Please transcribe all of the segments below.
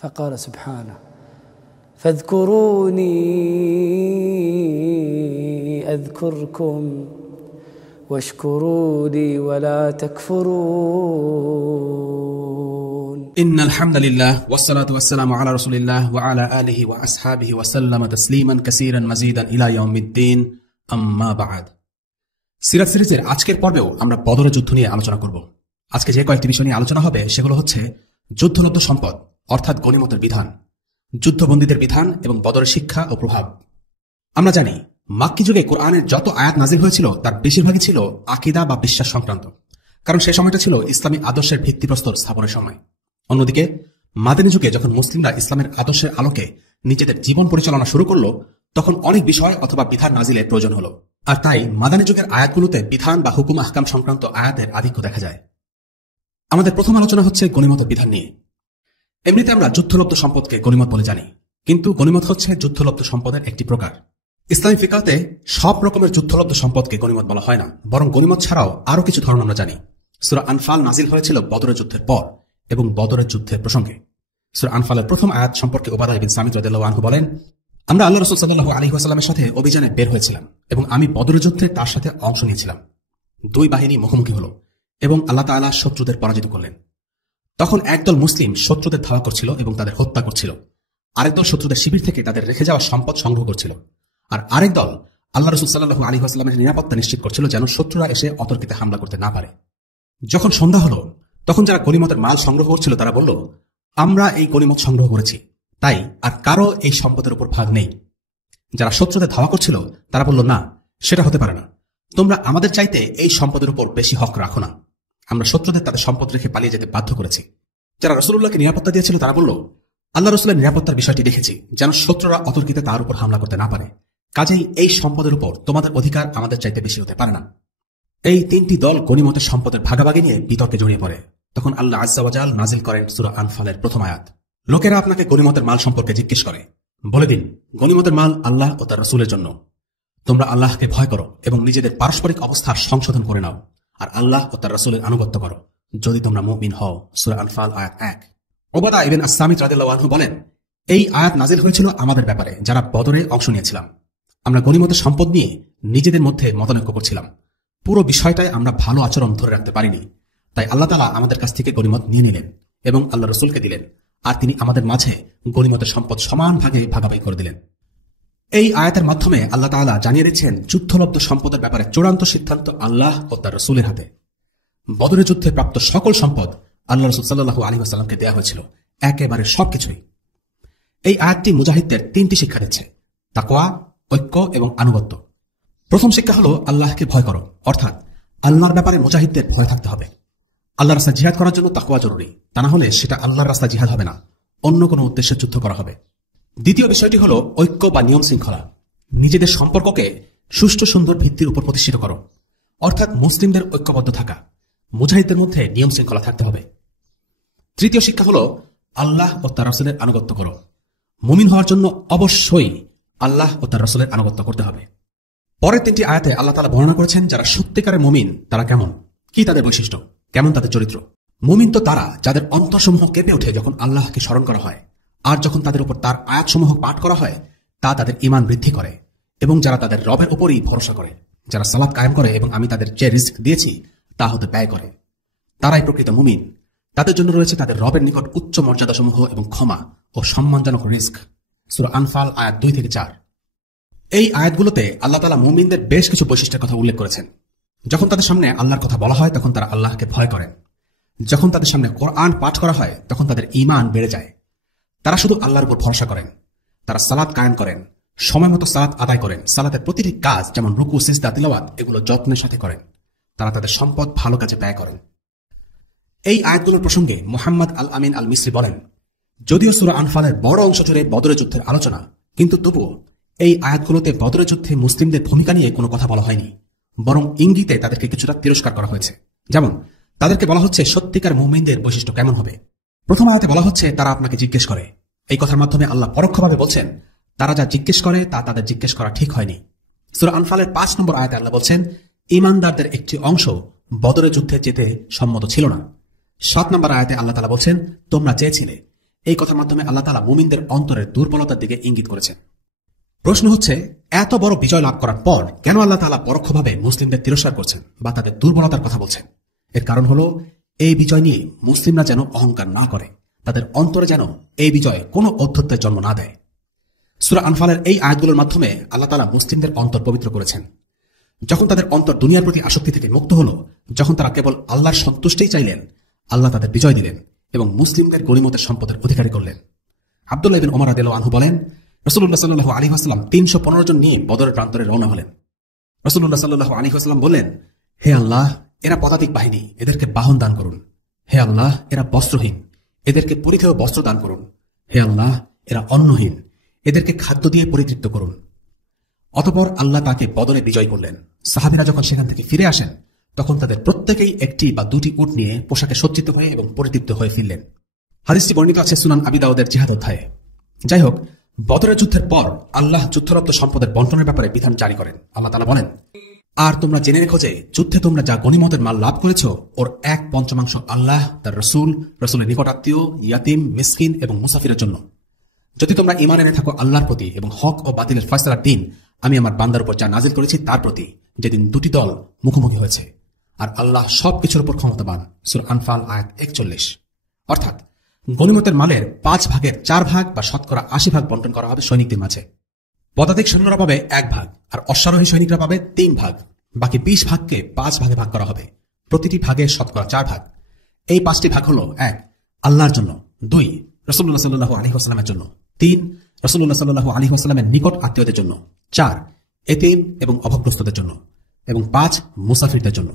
فقال سبحانه فاذكروني أذكركم واشكروا لي ولا تكفرون إن الحمد لله والصلاة والسلام على رسول الله وعلى آله وأصحابه وسلم تسليما كثيرا مزيدا إلى يوم الدين أما بعد সিরাত সিরিজের আজকের পর্বেও আমরা বদরের যুদ্ধ নিয়ে আলোচনা করব। আজকে যে কয়েকটি বিষয় নিয়ে আলোচনা হবে সেগুলো হচ্ছে যুদ্ধলব্ধ সম্পদ অর্থাৎ গনিমতের বিধান, যুদ্ধবন্দীদের বিধান এবং বদরের শিক্ষা ও প্রভাব। আমরা জানি মাক্কি যুগে কোরআনের যত আয়াত নাজিল হয়েছিল তার বেশিরভাগই ছিল আকীদা বা বিশ্বাস সংক্রান্ত, কারণ সে সময়টা ছিল ইসলামী আদর্শের ভিত্তিপ্রস্তর স্থাপনের সময়। অন্যদিকে মাদানী যুগে যখন মুসলিমরা ইসলামের আদর্শের আলোকে নিজেদের জীবন পরিচালনা শুরু করল, তখন অনেক বিষয় অথবা বিধান নাজিলের প্রয়োজন হলো। আর তাই মাদানী যুগের আয়াতগুলোতে বিধান বা হুকুম আহকাম সংক্রান্ত আয়াতের আধিক্য দেখা যায়। আমাদের প্রথম আলোচনা হচ্ছে গনিমতের বিধান নিয়ে। এমনিতে আমরা যুদ্ধলব্ধ সম্পদকে গনিমত বলে জানি, কিন্তু গনিমত হচ্ছে যুদ্ধলব্ধ সম্পদের একটি প্রকার। ইসলামী ফিকহাতে সব রকমের যুদ্ধলব্ধ সম্পদকে গনিমত বলা হয় না, বরং গনিমত ছাড়াও আরো কিছু ধরন আমরা জানি। সূরা আনফাল নাজিল হয়েছিল বদরের যুদ্ধের পর এবং বদরের যুদ্ধের প্রসঙ্গে। সূরা আনফালের প্রথম আয়াত সম্পর্কে উবাদা ইবনে সামিত রাদিয়াল্লাহু আনহু বলেন, আমরা আল্লাহ রাসূল সাল্লাল্লাহু আলাইহি ওয়াসাল্লামের সাথে অভিযানে বের হয়েছিলাম এবং আমি বদরের যুদ্ধে তার সাথে অংশ নিয়েছিলাম। দুই বাহিনী মুখোমুখি হল এবং আল্লাহ তাআলা শত্রুদের পরাজিত করলেন। তখন একদল মুসলিম শত্রুদের ধাওয়া করছিল এবং তাদের হত্যা করছিল, আরেক দল শত্রুদের শিবির থেকে তাদের রেখে যাওয়া সম্পদ সংগ্রহ করছিল, আর আরেক দল আল্লাহ রাসূল সাল্লাল্লাহু আলাইহি ওয়াসাল্লামের নিরাপত্তা নিশ্চিত করছিল যেন শত্রুরা এসে অতর্কিতে হামলা করতে না পারে। যখন সন্ধ্যা হলো তখন যারা গনিমতের মাল সংগ্রহ করছিল তারা বলল, আমরা এই গনিমত সংগ্রহ করেছি, তাই আর কারো এই সম্পদের উপর ভাগ নেই। যারা শত্রুদের ধাওয়া করছিল তারা বলল, না, সেটা হতে পারে না, তোমরা আমাদের চাইতে এই সম্পদের উপর বেশি হক রাখো না, আমরা শত্রুদের তাদের সম্পদ রেখে পালিয়ে যেতে বাধ্য করেছি। যারা রাসূলুল্লাহকে নিরাপত্তা দিয়েছিল তারা বলল, আল্লাহ রাসূলের নিরাপত্তার বিষয়টি দেখেছি যেন শত্রুরা অতর্কিতে তার উপর হামলা করতে না পারে, কাজেই এই সম্পদের উপর তোমাদের অধিকার আমাদের চাইতে বেশি হতে পারে না। এই তিনটি দল গনিমতের সম্পদের ভাগাভাগি নিয়ে বিতর্কে জড়িয়ে পড়ে। তখন আল্লাহ আযজা ওয়া জাল নাজিল করেন সূরা আনফালের প্রথম আয়াত। লোকেরা আপনাকে গনিমতের মাল সম্পর্কে জিজ্ঞেস করে, বলে দিন, গনিমতের মাল আল্লাহ ও তার রাসূলের জন্য। তোমরা আল্লাহকে ভয় করো এবং নিজেদের পারস্পরিক অবস্থার সংশোধন করে নাও, আর আল্লাহ ও তার রাসূলের আনুগত্য করো, যদি তোমরা মুমিন হও। সূরা আনফাল আয়াত 1। উবাদা ইবনে আস-সামিত রাদিয়াল্লাহু আনহু বলেন, এই আয়াত নাজিল হয়েছিল আমাদের ব্যাপারে যারা বদরে অংশ নিয়েছিলাম। আমরা গনিমতের সম্পদ নিয়ে নিজেদের মধ্যে মতানৈক্য করছিলাম। পুরো বিষয়টায় আমরা ভালো আচরণ ধরে রাখতে পারিনি, তাই আল্লাহ তাআলা আমাদের কাছ থেকে গনিমত নিয়ে নিলেন এবং আল্লাহ রাসূলকে দিলেন, আর তিনি আমাদের মাঝে গনিমতের সম্পদ সমান ভাগে ভাগাভাগি করে দিলেন। এই আয়াতের মাধ্যমে আল্লাহ তাআলা জানিয়ে দিচ্ছেন যুদ্ধলব্ধ সম্পদের ব্যাপারে চূড়ান্ত সিদ্ধান্ত আল্লাহ ও তার রাসূলের হাতে। বদরের যুদ্ধে প্রাপ্ত সকল সম্পদ আল্লাহ রাসূল সাল্লাল্লাহু আলাইহি ওয়াসাল্লামকে দেয়া হয়েছিল, একেবারে সবকিছুই। এই আয়াতটি মুজাহিদদের তিনটি শিক্ষা দিচ্ছে: তাকওয়া, ঐক্য এবং আনুগত্য। প্রথম শিক্ষা হলো আল্লাহকে ভয় করো, অর্থাৎ আল্লাহর ব্যাপারে মুজাহিদদের ভয় থাকতে হবে। আল্লাহর রাস্তায় জিহাদ করার জন্য তাকওয়া জরুরি, তা না হলে সেটা আল্লাহর রাস্তায় জিহাদ হবে না, অন্য কোনো উদ্দেশ্যে যুদ্ধ করা হবে। দ্বিতীয় বিষয়টি হলো ঐক্য বা নিয়ম শৃঙ্খলা। নিজেদের সম্পর্ককে সুষ্ঠু সুন্দর ভিত্তির উপর প্রতিষ্ঠিত করো, অর্থাৎ মুসলিমদের ঐক্যবদ্ধ থাকা, মুজাহিদদের মধ্যে নিয়ম শৃঙ্খলা থাকতে হবে। তৃতীয় শিক্ষা হলো আল্লাহ ও তার রাসূলের আনুগত্য করো। মুমিন হওয়ার জন্য অবশ্যই আল্লাহ ও তার রাসূলের আনুগত্য করতে হবে। পরের তিনটি আয়াতে আল্লাহ তাআলা বর্ণনা করেছেন যারা সত্যিকারের মুমিন তারা কেমন, কি তাদের বৈশিষ্ট্য, কেমন তাদের চরিত্র। মুমিন তো তারা যাদের অন্তরসমূহ কেঁপে ওঠে যখন আল্লাহকে স্মরণ করা হয়, আর যখন তাদের উপর তার আয়াতসমূহ পাঠ করা হয় তা তাদের ঈমান বৃদ্ধি করে, এবং যারা তাদের রবের উপরই ভরসা করে, যারা সালাত কায়েম করে এবং আমি তাদের যে রিজক দিয়েছি তা হতে ব্যয় করে, তারাই প্রকৃত মুমিন। তাদের জন্য রয়েছে তাদের রবের নিকট উচ্চ মর্যাদাসমূহ এবং ক্ষমা ও সম্মানজনক রিজক। সূরা আনফাল আয়াত 2 থেকে 4। এই আয়াতগুলোতে আল্লাহ তাআলা মুমিনদের বেশ কিছু বৈশিষ্ট্যের কথা উল্লেখ করেছেন। যখন তাদের সামনে আল্লাহর কথা বলা হয় তখন তারা আল্লাহকে ভয় করেন। যখন তাদের সামনে কোরআন পাঠ করা হয় তখন তাদের ঈমান বেড়ে যায়। তারা শুধু আল্লাহর উপর ভরসা করেন। তারা সালাত কায়েম করেন, সময় মতো সালাত আদায় করেন, সালাতের প্রতিটি কাজ যেমন রুকু, সিজদা, তিলাওয়াত এগুলো যত্নের সাথে করেন। তারা তাদের সম্পদ ভালো কাজে ব্যয় করেন। এই আয়াতগুলোর প্রসঙ্গে মুহাম্মদ আল আমিন আল মিসরি বলেন, যদিও সূরা আনফালের বড় অংশ জুড়ে বদরের যুদ্ধের আলোচনা, কিন্তু তবুও এই আয়াতগুলোতে বদরের যুদ্ধে মুসলিমদের ভূমিকা নিয়ে কোনো কথা বলা হয়নি, বরং ইঙ্গিতে তাদেরকে কিছুটা তিরস্কার করা হয়েছে। যেমন তাদেরকে বলা হচ্ছে সত্যিকার মুমিনদের বৈশিষ্ট্য কেমন হবে। প্রথম আয়াতে বলা হচ্ছে তারা আপনাকে জিজ্ঞেস করে। এই কথার মাধ্যমে আল্লাহ পরোক্ষভাবে বলছেন তারা যা জিজ্ঞেস করে তা তাদের জিজ্ঞেস করা ঠিক হয়নি। সূরা আনফালের 5 নম্বর আয়াতে আল্লাহ বলছেন, ঈমানদারদের একটি অংশ বদরের যুদ্ধে যেতে সম্মত ছিল না। 7 নম্বর আয়াতে আল্লাহ তাআলা বলছেন, তোমরা চেয়েছিলে এই কথার মাধ্যমে আল্লাহ তাআলা মুমিনদের অন্তরের দুর্বলতার দিকে ইঙ্গিত করেছেন। প্রশ্ন হচ্ছে, এত বড় বিজয় লাভ করার পর কেন আল্লাহ তাআলা পরোক্ষভাবে মুসলিমদের তিরস্কার করছেন বা তাদের দুর্বলতার কথা বলছেন? এর কারণ হলো, এই বিজয় নিয়ে মুসলিমরা যেন অহংকার না করে, তাদের অন্তরে যেন এই বিজয় কোনো অধ্যত্বের জন্ম না দেয়। সূরা আনফালের এই আয়াতগুলোর মাধ্যমে আল্লাহ তাআলা মুসলিমদের অন্তর পবিত্র করেছেন। যখন তাদের অন্তর দুনিয়ার প্রতি আসক্তি থেকে মুক্ত হলো, যখন তারা কেবল আল্লাহর সন্তুষ্টিই চাইলেন, আল্লাহ তাদের বিজয় দিলেন এবং মুসলিমদের গনিমতের সম্পদের অধিকারী করলেন। আব্দুল্লাহ ইবনে ওমর রাদিয়াল্লাহু আনহু বলেন, রাসূলুল্লাহ সাল্লাল্লাহু আলাইহি ওয়াসাল্লাম 315 জন নিয়ে বদরের প্রান্তরে রওনা হলেন। রাসূলুল্লাহ সাল্লাল্লাহু আলাইহি ওয়াসাল্লাম বললেন, হে আল্লাহ, এরা পদাতিক বাহিনী, এদেরকে বাহন দান করুন। হে আল্লাহ, এরা বস্ত্রহীন, এদেরকে পরিধেয় বস্ত্র দান করুন। হে আল্লাহ, এরা অন্নহীন, এদেরকে খাদ্য দিয়ে পরিতৃপ্ত করুন। অতঃপর আল্লাহ তাকে বদরে বিজয় করলেন। সাহাবীরা যখন সেখান থেকে ফিরে আসেন, তখন তাদের প্রত্যেকেই একটি বা দুটি উট নিয়ে পোশাকে সজ্জিত হয়ে এবং পরিতৃপ্ত হয়ে ফিরলেন। হাদিসটি বর্ণিত আছে সুনান আবি দাউদের জিহাদ অধ্যায়ে। যাই হোক, বদরের যুদ্ধের পর আল্লাহ যুদ্ধরত সম্পদের বন্টনের ব্যাপারে বিধান জারি করেন। আল্লাহ তাআলা বলেন, আর তোমরা জেনে রেখো যে যুদ্ধে তোমরা যা গনিমতের মাল লাভ করেছ, ওর 1/5 আল্লাহ, তার রসুলের নিকট আত্মীয়, ইয়াতিম, মিসকিন এবং মুসাফিরের জন্য। যদি তোমরা ঈমান এনে থাকো আল্লাহর প্রতি এবং হক ও বাতিলের ফয়সালার দিন আমি আমার বান্দার উপর যা নাজিল করেছি তার প্রতি, যেদিন দুটি দল মুখোমুখি হয়েছে, আর আল্লাহ সবকিছুর উপর ক্ষমতাবান। সূরা আনফাল আয়াত 41। অর্থাৎ গনিমতের মালের 5 ভাগের 4 ভাগ বা শতকরা 80 বন্টন করা হবে সৈনিকদের মাঝে। পদাতিক সৈন্যরা পাবে 1 ভাগ, আর অশ্বারোহী সৈনিকরা পাবে 3 ভাগ। বাকি 20 ভাগকে 5 ভাগে ভাগ করা হবে, প্রতিটি ভাগে শতকরা 4 ভাগ। এই 5টি ভাগ হলো: 1 আল্লাহর জন্য, 2 রাসূলুল্লাহ সাল্লাল্লাহু আলাইহি ওয়াসাল্লামের জন্য, 3 রাসূলুল্লাহ সাল্লাল্লাহু আলাইহি ওয়াসাল্লামের নিকট আত্মীয়দের জন্য, 4 এতিম এবং অভাবগ্রস্তদের জন্য, এবং 5 মুসাফিরদের জন্য।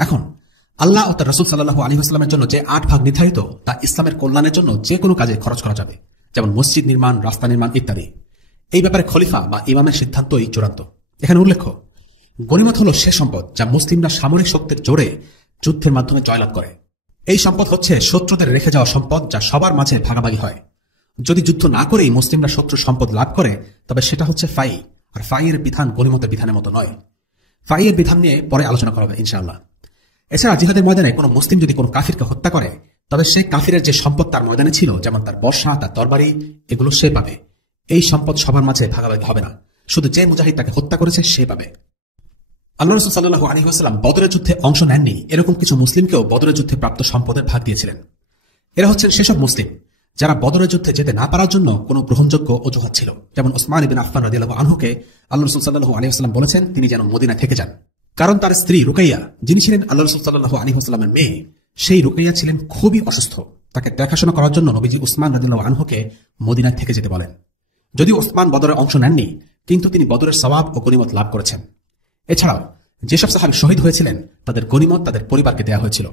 এখন আল্লাহ ও তার রাসূল সাল্লাল্লাহু আলাইহি ওয়াসাল্লামের জন্য যে 8 ভাগ নির্ধারিত, তা ইসলামের কল্যাণের জন্য যে কোনো কাজে খরচ করা যাবে, যেমন মসজিদ নির্মাণ, রাস্তা নির্মাণ ইত্যাদি। এই ব্যাপারে খলিফা বা ইমামের সিদ্ধান্তই চূড়ান্ত। এখানে উল্লেখ্য, গনিমত হল সে সম্পদ যা মুসলিমরা সামরিক শক্তির জোরে যুদ্ধের মাধ্যমে জয়লাভ করে। এই সম্পদ হচ্ছে শত্রুদের রেখে যাওয়া সম্পদ, যা সবার মাঝে ভাগাভাগি হয়। যদি যুদ্ধ না করেই মুসলিমরা শত্রু সম্পদ লাভ করে, তবে সেটা হচ্ছে ফাই, আর ফাইয়ের বিধান গনিমতের বিধানের মতো নয়। ফাইয়ের বিধান নিয়ে পরে আলোচনা করা হবে ইনশাআল্লাহ। এছাড়া জিহাদের ময়দানে কোনো মুসলিম যদি কোনো কাফিরকে হত্যা করে, তবে সেই কাফিরের যে সম্পদ তার ময়দানে ছিল, যেমন তার বর্শা, তার তরবারি, এগুলো সে পাবে। এই সম্পদ সবার মাঝে ভাগাভাগি হবে না, শুধু যে মুজাহিদ তাকে হত্যা করেছে সে পাবে। আল্লাহ রাসূল সাল্লাল্লাহু আলাইহি ওয়াসাল্লাম বদরের যুদ্ধে অংশ নেননি এরকম কিছু মুসলিমকেও বদরের যুদ্ধে প্রাপ্ত সম্পদের ভাগ দিয়েছিলেন। এরা হচ্ছেন সেসব মুসলিম যারা বদরের যুদ্ধে যেতে না পারার জন্য কোনো গ্রহণযোগ্য অজুহাত ছিল। যেমন ওসমান ইবনে আফফান রাদিয়াল্লাহু আনহুকে আল্লাহ রাসূল সাল্লাল্লাহু আলাইহি ওয়াসাল্লাম বলেছেন তিনি যেন মদিনায় থেকে যান, কারণ তার স্ত্রী রুকাইয়া, যিনি ছিলেন আল্লাহ রাসূল সাল্লাল্লাহু আলাইহি ওয়াসাল্লামের মেয়ে, সেই রুকাইয়া ছিলেন খুবই অসুস্থ। তাকে দেখাশোনা করার জন্য নবীজি উসমান রাদিয়াল্লাহু আনহুকে মদিনায় থেকে যেতে বলেন। যদিও ওসমান বদরে অংশ নেননি, কিন্তু তিনি বদরের সওয়াব ও গনিমত লাভ করেছেন। এছাড়াও যেসব সাহাবী শহীদ হয়েছিলেন, তাদের গনিমত তাদের পরিবারকে দেয়া হয়েছিল।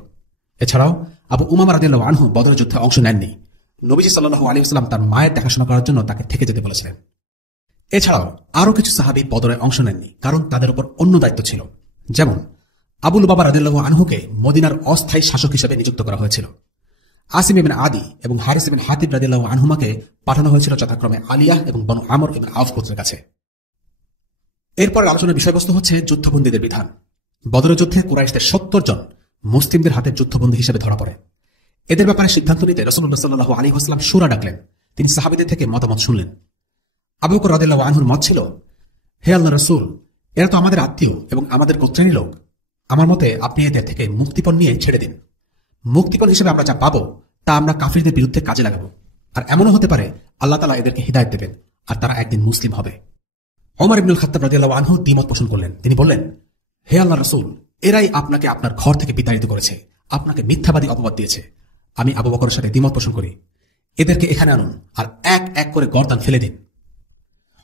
এছাড়াও আবু উমামা রাদিয়াল্লাহু আনহু বদরের যুদ্ধে অংশ নেননি। নবীজি সাল্লাল্লাহু আলাইহি ওয়াসাল্লাম তার মায়ের দেখাশোনা করার জন্য তাকে থেকে যেতে বলেছিলেন। এছাড়াও আরো কিছু সাহাবী বদরে অংশ নেননি, কারণ তাদের উপর অন্য দায়িত্ব ছিল। যেমন আবু লুবাবা রাদিয়াল্লাহু আনহুকে মদিনার অস্থায়ী শাসক হিসেবে নিযুক্ত করা হয়েছিল। আসিম ইবনে আদি এবং হারিস ইবনে হাতিব রাদিয়াল্লাহু আনহুমাকে পাঠানো হয়েছিল যথাক্রমে আলিয়াহ এবং বনু আমর ইবনে আউফ গোত্রের কাছে। এরপর আলোচনার বিষয়বস্তু হচ্ছে যুদ্ধবন্দীদের বিধান। বদরের যুদ্ধে কুরাইশদের 70 জন মুসলিমদের হাতে যুদ্ধবন্দী হিসেবে ধরা পড়ে। এদের ব্যাপারে সিদ্ধান্ত নিতে রাসূলুল্লাহ সাল্লাল্লাহু আলাইহি ওয়াসাল্লাম শুরা ডাকলেন। তিনি সাহাবীদের থেকে মতামত শুনলেন। আবু বকর রাদিয়াল্লাহু আনহুর মত ছিল, হে আল্লাহর রাসূল, এরা তো আমাদের আত্মীয় এবং আমাদের গোত্রেরই লোক। আমার মতে আপনি এদের থেকে মুক্তিপণ নিয়ে ছেড়ে দিন। মুক্তিপণ হিসেবে আমরা যা পাবো তা আমরা কাফিরদের বিরুদ্ধে কাজে লাগাবো। আর এমনও হতে পারে আল্লাহ তাআলা এদেরকে হিদায়াত দেবেন, আর তারা একদিন মুসলিম হবে। ওমর ইবনুল খাত্তাব রাদিয়াল্লাহু আনহু দ্বিমত পোষণ করলেন। তিনি বললেন, হে আল্লাহর রাসূল, এরাই আপনাকে আপনার ঘর থেকে বিতাড়িত করেছে, আপনাকে মিথ্যাবাদী অপবাদ দিয়েছে। আমি আবু বকরের সাথে দ্বিমত পোষণ করি। এদেরকে এখানে আনুন আর এক এক করে গর্দান ফেলে দিন।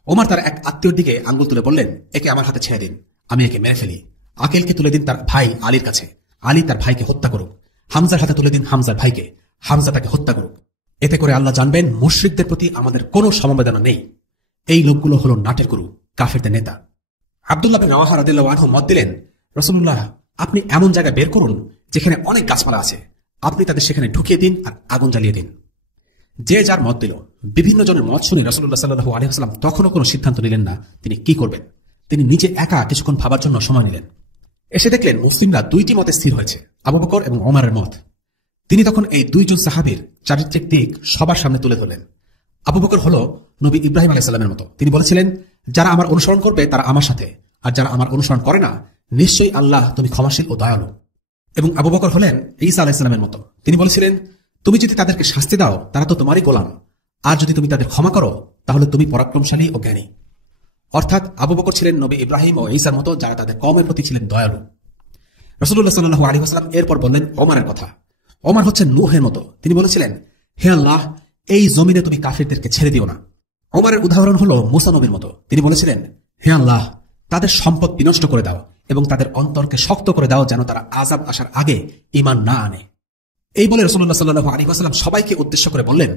ওমর তার এক আত্মীয়র দিকে আঙ্গুল তুলে বললেন, একে আমার হাতে ছেড়ে দিন, আমি একে মেরে ফেলি। আকিলকে তুলে দিন তার ভাই আলীর কাছে, আলী তার ভাইকে হত্যা করুক। হামজার হাতে তুলে দিন হামজার ভাইকে, হামজা তাকে হত্যা করুক। এতে করে আল্লাহ জানবেন মুশরিকদের প্রতি আমাদের কোনো সমবেদনা নেই। এই লোকগুলো হলো নাটের গুরু, কাফিরদের নেতা। আব্দুল্লাহ বিন রাওয়াহা রাদিয়াল্লাহু আনহু মত দিলেন, রাসূলুল্লাহ, আপনি এমন জায়গায় বের করুন যেখানে অনেক গাছপালা আছে, আপনি তাদের সেখানে ঢুকিয়ে দিন আর আগুন জ্বালিয়ে দিন। যে যার মত দিল। বিভিন্ন জনের মত শুনে রাসূলুল্লাহ সাল্লাল্লাহু আলাইহি ওয়াসাল্লাম তখনও কোনো সিদ্ধান্ত নিলেন না তিনি কি করবেন। তিনি নিজে একা কিছুক্ষণ ভাবার জন্য সময় নিলেন। এসে দেখলেন মুসলিমরা 2টি মতে স্থির হয়েছে, আবু বকর এবং ওমরের মত। তিনি তখন এই দুইজন সাহাবীর চারিত্রিক দিক সবার সামনে তুলে ধরলেন। আবু বকর হলো নবী ইব্রাহিম আলাইহিস সালামের মতো। তিনি বলেছিলেন, যারা আমার অনুসরণ করবে তারা আমার সাথে, আর যারা আমার অনুসরণ করে না, নিশ্চয়ই আল্লাহ তুমি ক্ষমাশীল ও দয়ালু। এবং আবু বকর হলেন ঈসা আলাইহিস সালামের মতো। তিনি বলেছিলেন, তুমি যদি তাদেরকে শাস্তি দাও তারা তো তোমারই গোলাম, আর যদি তুমি তাদের ক্ষমা করো তাহলে তুমি পরাক্রমশালী ও জ্ঞানী। অর্থাৎ আবু বকর ছিলেন নবী ইব্রাহিম ও ঈসার মতো, যারা তাদের কওমের প্রতি ছিলেন দয়ালু। রাসূলুল্লাহ সাল্লাল্লাহু আলাইহি ওয়াসাল্লাম এরপর বললেন ওমরের কথা। ওমর হচ্ছেন নূহের মতো। তিনি বলেছিলেন, হে আল্লাহ, এই জমিনে তুমি কাফিরদেরকে ছেড়ে দিও না। ওমরের উদাহরণ হলো মুসা নবীর মতো। তিনি বলেছিলেন, হে আল্লাহ, তাদের সম্পদ বিনষ্ট করে দাও এবং তাদের অন্তরকে শক্ত করে দাও, যেন তারা আযাব আসার আগে ঈমান না আনে। এই বলে রাসূলুল্লাহ সাল্লাল্লাহু আলাইহি ওয়াসাল্লাম সবাইকে উদ্দেশ্য করে বললেন,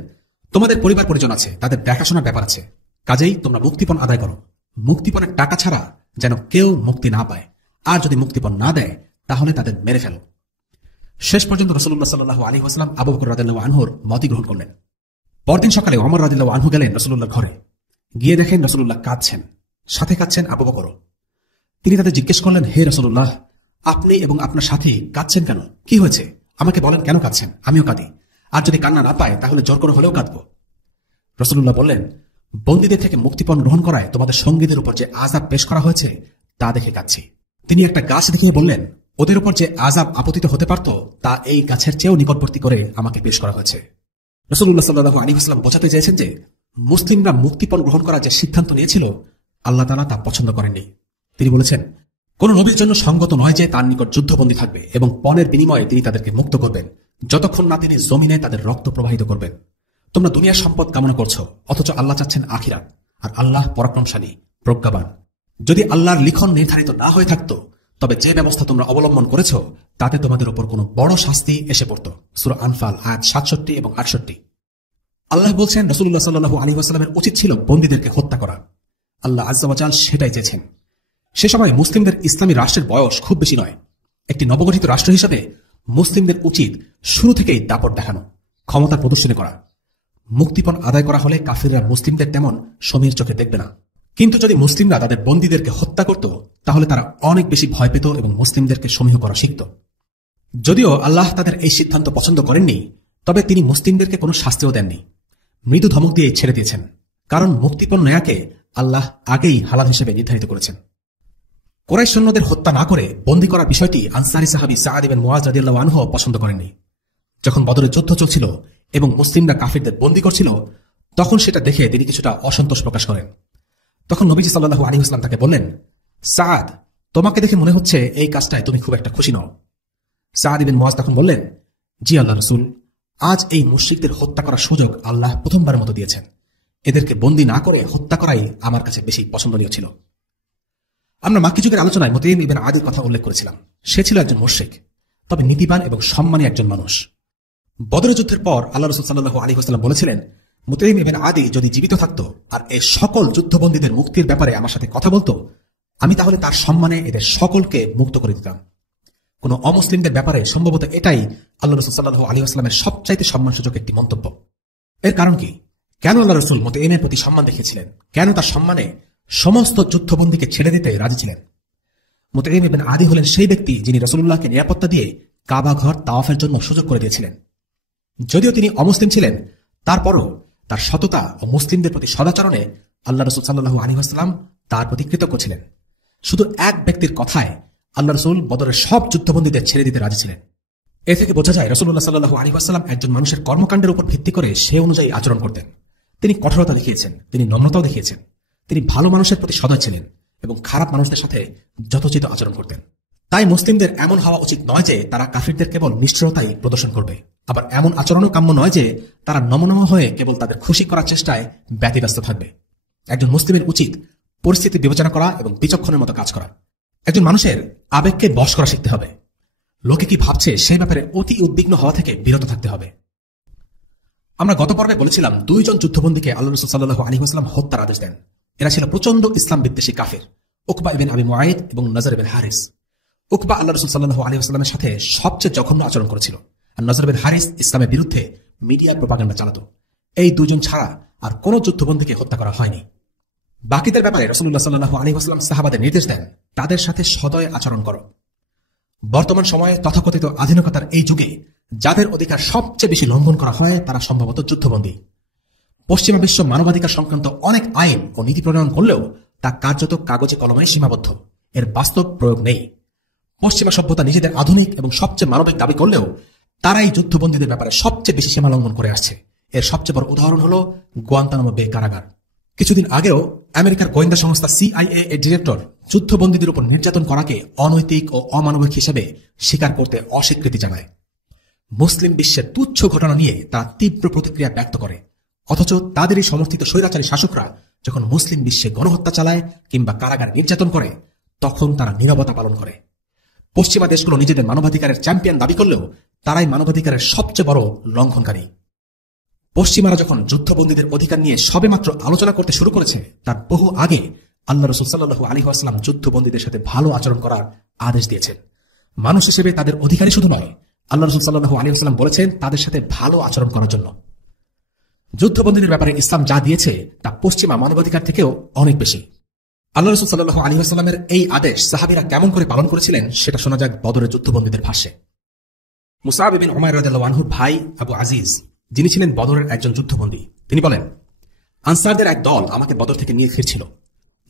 তোমাদের পরিবার পরিজন আছে, তাদের দেখাশোনার ব্যাপার আছে, কাজেই তোমরা মুক্তিপণ আদায় করো। মুক্তিপণের টাকা ছাড়া যেন কেউ মুক্তি না পায়, আর যদি মুক্তিপণ না দেয় তাহলে তাদের মেরে ফেলো। শেষ পর্যন্ত রাসূলুল্লাহ সাল্লাল্লাহু আলাইহি ওয়াসাল্লাম আবু বকর রাদিয়াল্লাহু আনহুর মতই গ্রহণ করলেন। পরদিন সকালে ওমর রাদিয়াল্লাহু আনহু গেলেন রাসূলুল্লাহর ঘরে। গিয়ে দেখেন রাসূলুল্লাহ কাঁদছেন, সাথে কাঁদছেন আবু বকরও। তিনি তাদের জিজ্ঞেস করলেন, হে রাসূলুল্লাহ, আপনি এবং আপনার সাথী কাঁদছেন কেন? কি হয়েছে? আমাকে বলেন কেন কাঁদছেন, আমিও কাঁদি, আর যদি কান্না না পায় তাহলে জোর করে হলেও কাঁদব। রাসূলুল্লাহ বললেন, বন্দীদের থেকে মুক্তিপণ গ্রহণ করায় তোমাদের সঙ্গীদের উপর যে আযাব পেশ করা হয়েছে তা দেখে কাঁদছি। তিনি একটা গাছ দেখিয়ে বললেন, ওদের উপর যে আযাব আপতিত হতে পারত তা এই গাছের চেয়েও নিকটবর্তী করে আমাকে পেশ করা হয়েছে। রাসূলুল্লাহ সাল্লাল্লাহু আলাইহি ওয়াসাল্লাম বোঝাতে চেয়েছেন যে মুসলিমরা মুক্তিপণ গ্রহণ করার যে সিদ্ধান্ত নিয়েছিল, আল্লাহ তাআলা তা পছন্দ করেননি। তিনি বলেছেন, কোন নবীর জন্য সঙ্গত নয় যে তার নিকট যুদ্ধবন্দী থাকবে এবং পণের বিনিময়ে তিনি তাদেরকে মুক্ত করবেন, যতক্ষণ না তিনি জমিনে তাদের রক্ত প্রবাহিত করবেন। তোমরা দুনিয়ার সম্পদ কামনা করছো, অথচ আল্লাহ চাচ্ছেন আখিরাত, আর আল্লাহ পরাক্রমশালী, প্রজ্ঞাবান। যদি আল্লাহর লিখন নির্ধারিত না হয়ে থাকতো, তবে যে ব্যবস্থা তোমরা অবলম্বন করেছো তাতে তোমাদের উপর কোনো বড় শাস্তি এসে পড়ত। সূরা আনফাল আয়াত 67 এবং 68। আল্লাহ বলছেন, রাসূলুল্লাহ সাল্লাল্লাহু আলাইহি ওয়াসাল্লামের উচিত ছিল বন্দীদেরকে হত্যা করা। আল্লাহ আযজা ওয়া জাল সেটাই চেয়েছেন। সে সময় মুসলিমদের ইসলামী রাষ্ট্রের বয়স খুব বেশি নয়। একটি নবগঠিত রাষ্ট্র হিসেবে মুসলিমদের উচিত শুরু থেকেই দাপট দেখানো, ক্ষমতা প্রদর্শনী করা। মুক্তিপণ আদায় করা হলে কাফিররা মুসলিমদের তেমন সমীর চোখে দেখবে না। কিন্তু যদি মুসলিমরা তাদের বন্দীদেরকে হত্যা করত, তাহলে তারা অনেক বেশি ভয় পেত এবং মুসলিমদেরকে সমীহ করা শিখত। যদিও আল্লাহ তাদের এই সিদ্ধান্ত পছন্দ করেননি, তবে তিনি মুসলিমদেরকে কোনো শাস্তিও দেননি, মৃদু ধমক দিয়ে ছেড়ে দিয়েছেন, কারণ মুক্তিপণ নেয়াকে আল্লাহ আগেই হালাল হিসেবে নির্ধারিত করেছেন। কুরাইশ সৈন্যদের হত্যা না করে বন্দী করার বিষয়টি আনসারী সাহাবী সাআদ ইবনে মুআয রাদিয়াল্লাহু আনহু পছন্দ করেননি। যখন বদরের যুদ্ধ চলছিল এবং মুসলিমরা কাফিরদের বন্দী করছিল, তখন সেটা দেখে তিনি কিছুটা অসন্তোষ প্রকাশ করেন। তখন নবীজি সাল্লাল্লাহু আলাইহি ওয়াসাল্লাম তাকে বললেন, সাআদ, তোমাকে দেখে মনে হচ্ছে এই কাজটায় তুমি খুব একটা খুশি নও। সাআদ ইবনে মুআয তখন বললেন, জি আল্লাহর রাসূল, আজ এই মুশরিকদের হত্যা করার সুযোগ আল্লাহ প্রথমবারের মতো দিয়েছেন। এদেরকে বন্দী না করে হত্যা করাই আমার কাছে বেশি পছন্দনীয় ছিল। আমরা মাক্কী যুগের আলোচনায় মুতাইম ইবনে আদির কথা উল্লেখ করেছিলাম। সে ছিল একজন মুশরিক, তবে নীতিবান এবং সম্মানী একজন মানুষ। বদরের যুদ্ধের পর আল্লাহ রাসূল সাল্লাল্লাহু আলাইহি ওয়াসাল্লাম বলেছিলেন, মুতাইম ইবনে আদি যদি জীবিত থাকতো আর এই সকল যুদ্ধবন্দীদের মুক্তির ব্যাপারে আমার সাথে কথা বলতো, আমি তাহলে তার সম্মানে এদের সকলকে মুক্ত করে দিতাম। কোন অমুসলিমদের ব্যাপারে সম্ভবত এটাই আল্লাহ রাসূল সাল্লাল্লাহু আলাইহি ওয়াসাল্লামের সবচাইতে সম্মানসূচক একটি মন্তব্য। এর কারণ কি? কেন আল্লাহ রাসূল মুতাইমের প্রতি সম্মান দেখিয়েছিলেন? কেন তার সম্মানে সমস্ত যুদ্ধবন্দীকে ছেড়ে দিতে রাজি ছিলেন? মুতাইম ইবনে আদি হলেন সেই ব্যক্তি যিনি রাসূলুল্লাহকে নিরাপত্তা দিয়ে কাবা ঘর তাওয়াফের জন্য সুযোগ করে দিয়েছিলেন। যদিও তিনি অমুসলিম ছিলেন, তারপরও তার সততা ও মুসলিমদের প্রতি সদাচরণে আল্লাহ রাসূল সাল্লাল্লাহু আলাইহি ওয়াসাল্লাম তার প্রতি কৃতজ্ঞ ছিলেন। শুধু এক ব্যক্তির কথায় আল্লাহ রাসূল বদরের সব যুদ্ধবন্দীদের ছেড়ে দিতে রাজি ছিলেন। এ থেকে বোঝা যায় রাসূলুল্লাহ সাল্লাল্লাহু আলাইহি ওয়াসাল্লাম একজন মানুষের কর্মকাণ্ডের উপর ভিত্তি করে সে অনুযায়ী আচরণ করতেন। তিনি কঠোরতা দেখিয়েছেন, তিনি নম্রতাও দেখিয়েছেন, তিনি ভালো মানুষের প্রতি সদয় ছিলেন এবং খারাপ মানুষদের সাথে যথোচিত আচরণ করতেন। তাই মুসলিমদের এমন হওয়া উচিত নয় যে তারা কাফিরদের কেবল নিষ্ঠুরতাই প্রদর্শন করবে, আবার এমন আচরণও কাম্য নয় যে তারা নমনম হয়ে কেবল তাদের খুশি করার চেষ্টায় ব্যতিব্যস্ত থাকবে। একজন মুসলিমের উচিত পরিস্থিতি বিবেচনা করা এবং বিচক্ষণের মতো কাজ করা। একজন মানুষের আবেগকে বশ করা শিখতে হবে। লোকে কি ভাবছে সেই ব্যাপারে অতি উদ্বিগ্ন হওয়া থেকে বিরত থাকতে হবে। আমরা গত পর্বে বলেছিলাম, দুইজন যুদ্ধবন্দীকে আল্লাহ রাসূল সাল্লাল্লাহু আলাইহি ওয়াসাল্লাম হত্যার আদেশ দেন। এরা ছিল প্রচন্ড ইসলাম বিদ্বেষী কাফির, উকবা ইবনে আবি মুআইদ এবং নজর ইবনে হারিস। উকবা আল্লাহ রাসূল সাল্লাল্লাহু আলাইহি ওয়াসাল্লামের সাথে সবচেয়ে জঘন্য আচরণ করেছিল, আর নজর ইবনে হারিস ইসলামের বিরুদ্ধে মিডিয়া প্রপাগান্ডা চালাতো। এই দুজন ছাড়া আর কোন যুদ্ধবন্দীকে হত্যা করা হয়নি। বাকিদের ব্যাপারে রাসূলুল্লাহ সাল্লাল্লাহু আলাইহি ওয়াসাল্লাম সাহাবাদের নির্দেশ দেন, তাদের সাথে সদয় আচরণ করো। বর্তমান সময়ে তথাকথিত আধুনিকতার এই যুগে যাদের অধিকার সবচেয়ে বেশি লঙ্ঘন করা হয় তারা সম্ভবত যুদ্ধবন্দী। পশ্চিমা বিশ্ব মানবাধিকার সংক্রান্ত অনেক আইন ও নীতি প্রণয়ন করলেও তা কার্যত কাগজে কলমে সীমাবদ্ধ, এর বাস্তব প্রয়োগ নেই। পশ্চিমা সভ্যতা নিজেদের আধুনিক এবং সবচেয়ে মানবিক দাবি করলেও তারাই যুদ্ধবন্দীদের ব্যাপারে সবচেয়ে বেশি সীমা লঙ্ঘন করে আসছে। এর সবচেয়ে বড় উদাহরণ হল গুয়ান্তানামো বে কারাগার। কিছুদিন আগেও আমেরিকার গোয়েন্দা সংস্থা CIA এর ডিরেক্টর যুদ্ধবন্দীদের উপর নির্যাতন করাকে অনৈতিক ও অমানবিক হিসেবে স্বীকার করতে অস্বীকৃতি জানায়। মুসলিম বিশ্বের তুচ্ছ ঘটনা নিয়ে তারা তীব্র প্রতিক্রিয়া ব্যক্ত করে, অথচ তাদেরই সমর্থিত স্বৈরাচারী শাসকরা যখন মুসলিম বিশ্বে গণহত্যা চালায় কিংবা কারাগার নির্যাতন করে তখন তারা নীরবতা পালন করে। পশ্চিমা দেশগুলো নিজেদের মানবাধিকারের চ্যাম্পিয়ন দাবি করলেও তারাই মানবাধিকারের সবচেয়ে বড় লঙ্ঘনকারী। পশ্চিমারা যখন যুদ্ধবন্দীদের অধিকার নিয়ে সবেমাত্র আলোচনা করতে শুরু করেছে তার বহু আগে আল্লাহ রাসূল সাল্লাল্লাহু আলাইহি ওয়াসাল্লাম যুদ্ধবন্দীদের সাথে ভালো আচরণ করার আদেশ দিয়েছেন। মানুষ হিসেবে তাদের অধিকারী শুধু নয়, আল্লাহ রাসূল সাল্লাল্লাহু আলাইহি ওয়াসাল্লাম বলেছেন তাদের সাথে ভালো আচরণ করার জন্য। যুদ্ধবন্দীদের ব্যাপারে ইসলাম যা দিয়েছে তা পশ্চিমা মানবাধিকার থেকেও অনেক বেশি। আল্লাহ রাসূল সাল্লাল্লাহু আলাইহি ওয়াসাল্লামের এই আদেশ সাহাবীরা কেমন করে পালন করেছিলেন সেটা শোনা যাক বদরের যুদ্ধবন্দীদের ভাষ্যে। মুসআব ইবনে উমাইর রাদিয়াল্লাহু আনহুর ভাই আবু আজিজ, যিনি ছিলেন বদরের একজন যুদ্ধবন্দী, তিনি বলেন, আনসারদের এক দল আমাকে বদর থেকে নিয়ে ফিরছিল।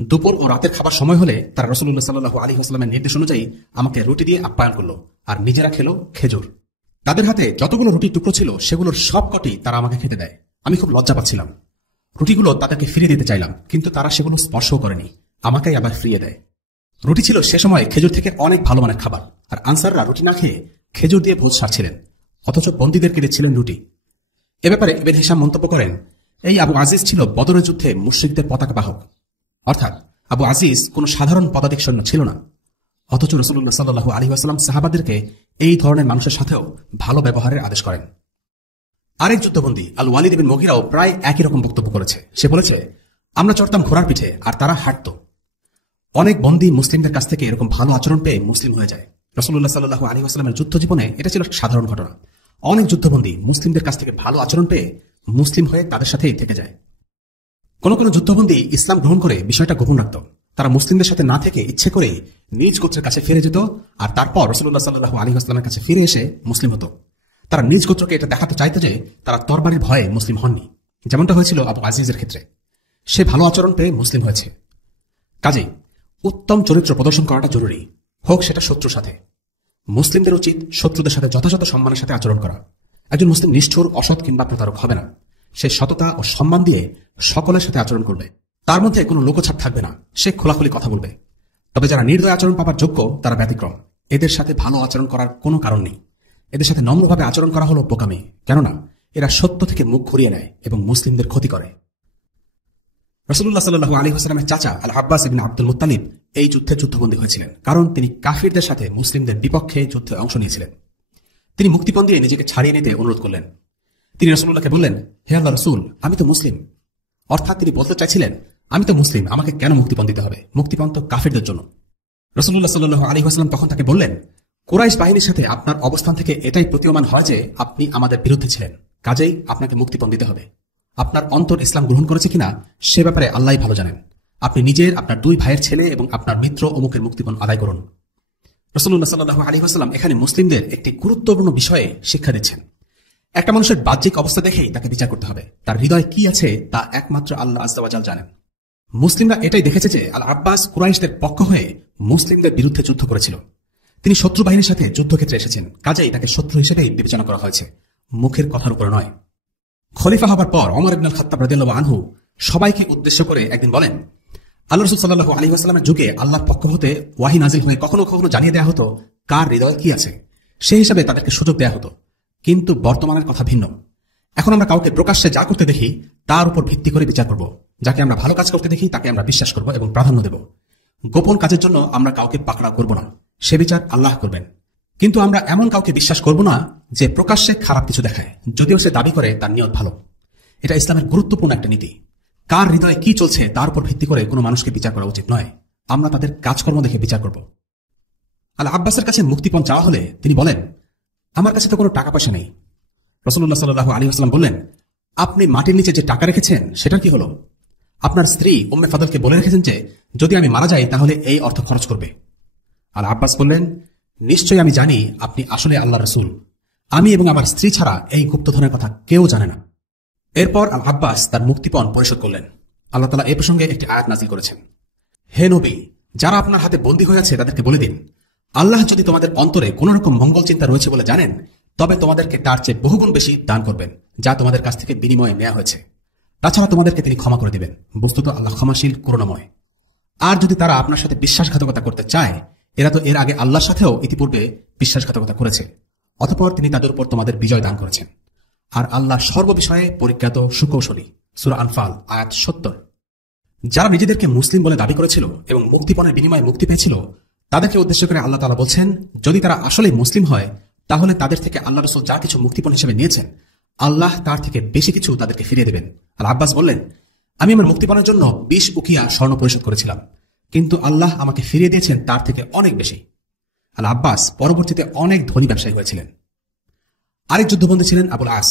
দুপুর ও রাতের খাবার সময় হলে তারা রাসূলুল্লাহ সাল্লাল্লাহু আলাইহি ওয়াসাল্লামের নির্দেশ অনুযায়ী আমাকে রুটি দিয়ে আপ্যায়ন করলো আর নিজেরা খেলো খেজুর। তাদের হাতে যতগুলো রুটির টুকরো ছিল সেগুলোর সবকটি তারা আমাকে খেতে দেয়। আমি খুব লজ্জা পাচ্ছিলাম। রুটিগুলো তাদেরকে ফিরিয়ে দিতে চাইলাম, কিন্তু তারা সেগুলো স্পর্শও করেনি, আমাকেই আবার ফিরিয়ে দেয়। রুটি ছিল সে সময় খেজুর থেকে অনেক ভালো মানের খাবার, আর আনসাররা রুটি না খেয়ে খেজুর দিয়ে ভোজ সারছিলেন, অথচ বন্দীদেরকে দিচ্ছিলেন রুটি। এ ব্যাপারে ইবনে হিশাম মন্তব্য করেন, এই আবু আজিজ ছিল বদরের যুদ্ধে মুশরিকদের পতাকা বাহক, অর্থাৎ আবু আজিজ কোন সাধারণ পদাতিক সৈন্য ছিল না। অথচ রাসূলুল্লাহ সাল্লাল্লাহু আলাইহি ওয়াসাল্লাম সাহাবাদেরকে এই ধরনের মানুষের সাথেও ভালো ব্যবহারের আদেশ করেন। আরেক যুদ্ধবন্দী আল ওয়ালিদ বিন মুগীরাও প্রায় একই রকম বক্তব্য করেছে। সে বলেছে, আমরা চড়তাম ঘোড়ার পিঠে আর তারা হাঁটত। অনেক বন্দী মুসলিমদের কাছ থেকে এরকম ভালো আচরণ পেয়ে মুসলিম হয়ে যায়। রাসূলুল্লাহ সাল্লাল্লাহু আলাইহি ওয়াসাল্লামের যুদ্ধ জীবনে এটা ছিল সাধারণ ঘটনা। অনেক যুদ্ধবন্দী মুসলিমদের কাছ থেকে ভালো আচরণ পেয়ে মুসলিম হয়ে তাদের সাথেই থেকে যায়। কোন কোন যুদ্ধবন্দী ইসলাম গ্রহণ করে বিষয়টা গোপন রাখত। তারা মুসলিমদের সাথে না থেকে ইচ্ছে করে নিজ গোত্রের কাছে ফিরে যেত আর তারপর রাসূলুল্লাহ সাল্লাল্লাহু আলাইহি ওয়াসাল্লামের কাছে ফিরে এসে মুসলিম হতো। তারা নিজ গোত্রকে এটা দেখাতে চাইত যে তারা তরবারির ভয়ে মুসলিম হননি, যেমনটা হয়েছিল আবু আজিজের ক্ষেত্রে। সে ভালো আচরণ পেয়ে মুসলিম হয়েছে। কাজেই উত্তম চরিত্র প্রদর্শন করাটা জরুরি, হোক সেটা শত্রুর সাথে। মুসলিমদের উচিত শত্রুদের সাথে যথাযথ সম্মানের সাথে আচরণ করা। একজন মুসলিম নিষ্ঠুর, অসৎ কিংবা প্রতারক হবে না। সে সততা ও সম্মান দিয়ে সকলের সাথে আচরণ করবে। তার মধ্যে কোনো লোকছাপ থাকবে না। সে খোলাখুলি কথা বলবে। তবে যারা নির্দয় আচরণ পাবার যোগ্য তারা ব্যতিক্রম। এদের সাথে ভালো আচরণ করার কোনো কারণ নেই। এদের সাথে নম্রভাবে আচরণ করা হলো বোকামি, কেননা এরা সত্য থেকে মুখ ঘুরিয়ে নেয় এবং মুসলিমদের ক্ষতি করে। রাসূলুল্লাহ সাল্লাল্লাহু আলাইহি ওয়াসাল্লামের চাচা আল আব্বাস ইবনে আব্দুল মুত্তালিব এই যুদ্ধে যুদ্ধবন্দী হয়েছিলেন, কারণ তিনি কাফিরদের সাথে মুসলিমদের বিপক্ষে যুদ্ধে অংশ নিয়েছিলেন। তিনি মুক্তিপণ দিয়ে নিজেকে ছাড়িয়ে নিতে অনুরোধ করলেন। তিনি রাসূলুল্লাহকে বললেন, হে আল্লাহর রাসূল, আমি তো মুসলিম। অর্থাৎ তিনি বলতে চাইছিলেন, আমি তো মুসলিম, আমাকে কেন মুক্তিপণ দিতে হবে? মুক্তিপণ তো কাফিরদের জন্য। রাসূলুল্লাহ সাল্লাল্লাহু আলাইহি ওয়াসাল্লাম তখন তাকে বললেন, কুরাইশ বাহিনীর সাথে আপনার অবস্থান থেকে এটাই প্রতীয়মান হয় যে আপনি আমাদের বিরুদ্ধে ছিলেন, কাজেই আপনাকে মুক্তিপণ দিতে হবে। আপনার অন্তর ইসলাম গ্রহণ করেছে কিনা সে ব্যাপারে আল্লাহই ভালো জানেন। আপনি নিজের, আপনার দুই ভাইয়ের ছেলে এবং আপনার মিত্র অমুকের মুক্তিপণ আদায় করুন। রাসূলুল্লাহ সাল্লাল্লাহু আলাইহি ওয়াসাল্লাম এখানে মুসলিমদের একটি গুরুত্বপূর্ণ বিষয়ে শিক্ষা দিচ্ছেন। একটা মানুষের বাহ্যিক অবস্থা দেখেই তাকে বিচার করতে হবে। তার হৃদয় কি আছে তা একমাত্র আল্লাহ আযজা ওয়া জাল জানেন। মুসলিমরা এটাই দেখেছে যে আল আব্বাস কুরাইশদের পক্ষ হয়ে মুসলিমদের বিরুদ্ধে যুদ্ধ করেছিল। তিনি শত্রু বাহিনীর সাথে যুদ্ধক্ষেত্রে এসেছেন, কাজেই তাকে শত্রু হিসেবেই বিবেচনা করা হয়েছে, মুখের কথার উপর নয়। খলিফা হবার পর ওমর ইবনে আল খাত্তাব রাদিয়াল্লাহু আনহু সবাইকে উদ্দেশ্য করে একদিন বলেন, আল্লাহ রাসূল সাল্লাল্লাহু আলাইহি ওয়াসাল্লামের যুগে আল্লাহর পক্ষ হতে ওয়াহী নাজিল হয়ে কখনো কখনো জানিয়ে দেওয়া হতো কার হৃদয়ে কি আছে, সেই হিসাবে তাদেরকে সুযোগ দেওয়া হতো। কিন্তু বর্তমানের কথা ভিন্ন। এখন আমরা কাউকে প্রকাশ্যে যা করতে দেখি তার উপর ভিত্তি করে বিচার করব। যাকে আমরা ভালো কাজ করতে দেখি তাকে আমরা বিশ্বাস করব এবং প্রাধান্য দেব। গোপন কাজের জন্য আমরা কাউকে পাকড়াও করব না, সে বিচার আল্লাহ করবেন। কিন্তু আমরা এমন কাউকে বিশ্বাস করব না যে প্রকাশ্যে খারাপ কিছু দেখায়, যদিও সে দাবি করে তার নিয়ত ভালো। এটা ইসলামের গুরুত্বপূর্ণ একটা নীতি। কার হৃদয়ে কি চলছে তার উপর ভিত্তি করে কোনো মানুষকে বিচার করা উচিত নয়। আমরা তাদের কাজকর্ম দেখে বিচার করব। আল আব্বাসের কাছে মুক্তিপণ চাওয়া হলে তিনি বলেন, আমার কাছে তো কোনো টাকা পয়সা নেই। রাসূলুল্লাহ সাল্লাল্লাহু আলাইহি ওয়াসাল্লাম বললেন, আপনি মাটির নিচে যে টাকা রেখেছেন সেটার কি হলো? আপনার স্ত্রী উম্মে ফাদলকে বলে রেখেছেন যে যদি আমি মারা যাই তাহলে এই অর্থ খরচ করবে। আল আব্বাস বললেন, নিশ্চয়ই আমি জানি আপনি আসলে আল্লাহর রাসূল। আমি এবং আমার স্ত্রী ছাড়া এই গুপ্তধনের কথা কেউ জানে না। এরপর আল আব্বাস তার মুক্তিপণ পরিশোধ করলেন। আল্লাহ তাআলা এ প্রসঙ্গে একটি আয়াত নাযিল করেছেন, হে নবী, যারা আপনার হাতে বন্দী হয়ে আছে তাদেরকে বলে দিন, আল্লাহ যদি তোমাদের অন্তরে কোন রকম মঙ্গল চিন্তা রয়েছে বলে জানেন, তবে তোমাদেরকে তার চেয়ে বহুগুণ বেশি দান করবেন যা তোমাদের কাছ থেকে বিনিময়ে নেওয়া হয়েছে। তাছাড়া তোমাদেরকে তিনি ক্ষমা করে দিবেন। বস্তুত আল্লাহ ক্ষমাশীল, করুণাময়। আর যদি তারা আপনার সাথে বিশ্বাসঘাতকতা করতে চায়, এরা তো এর আগে আল্লাহর সাথেও ইতিপূর্বে বিশ্বাসঘাতকতা করেছে, অতঃপর তিনি তাদের উপর তোমাদের বিজয় দান করেছেন। আর আল্লাহ সর্ববিষয়ে পরিজ্ঞাত, সুকৌশলী। সূরা আনফাল আয়াত 70। যারা নিজেদেরকে মুসলিম বলে দাবি করেছিল এবং মুক্তিপণের বিনিময়ে মুক্তি পেয়েছিল, তাদেরকে উদ্দেশ্য করে আল্লাহ তাআলা বলছেন, যদি তারা আসলেই মুসলিম হয়, তাহলে তাদের থেকে আল্লাহ রাসূল যা কিছু মুক্তিপণ হিসেবে নিয়েছেন, আল্লাহ তার থেকে বেশি কিছু তাদেরকে ফিরিয়ে দেবেন। আল আব্বাস বললেন, আমি আমার মুক্তিপণের জন্য 20 উকিয়া স্বর্ণ পরিশোধ করেছিলাম, কিন্তু আল্লাহ আমাকে ফিরিয়ে দিয়েছেন তার থেকে অনেক বেশি। আল আব্বাস পরবর্তীতে অনেক ধনী ব্যবসায়ী হয়েছিলেন। আরেক যুদ্ধবন্দী ছিলেন আবুল আস।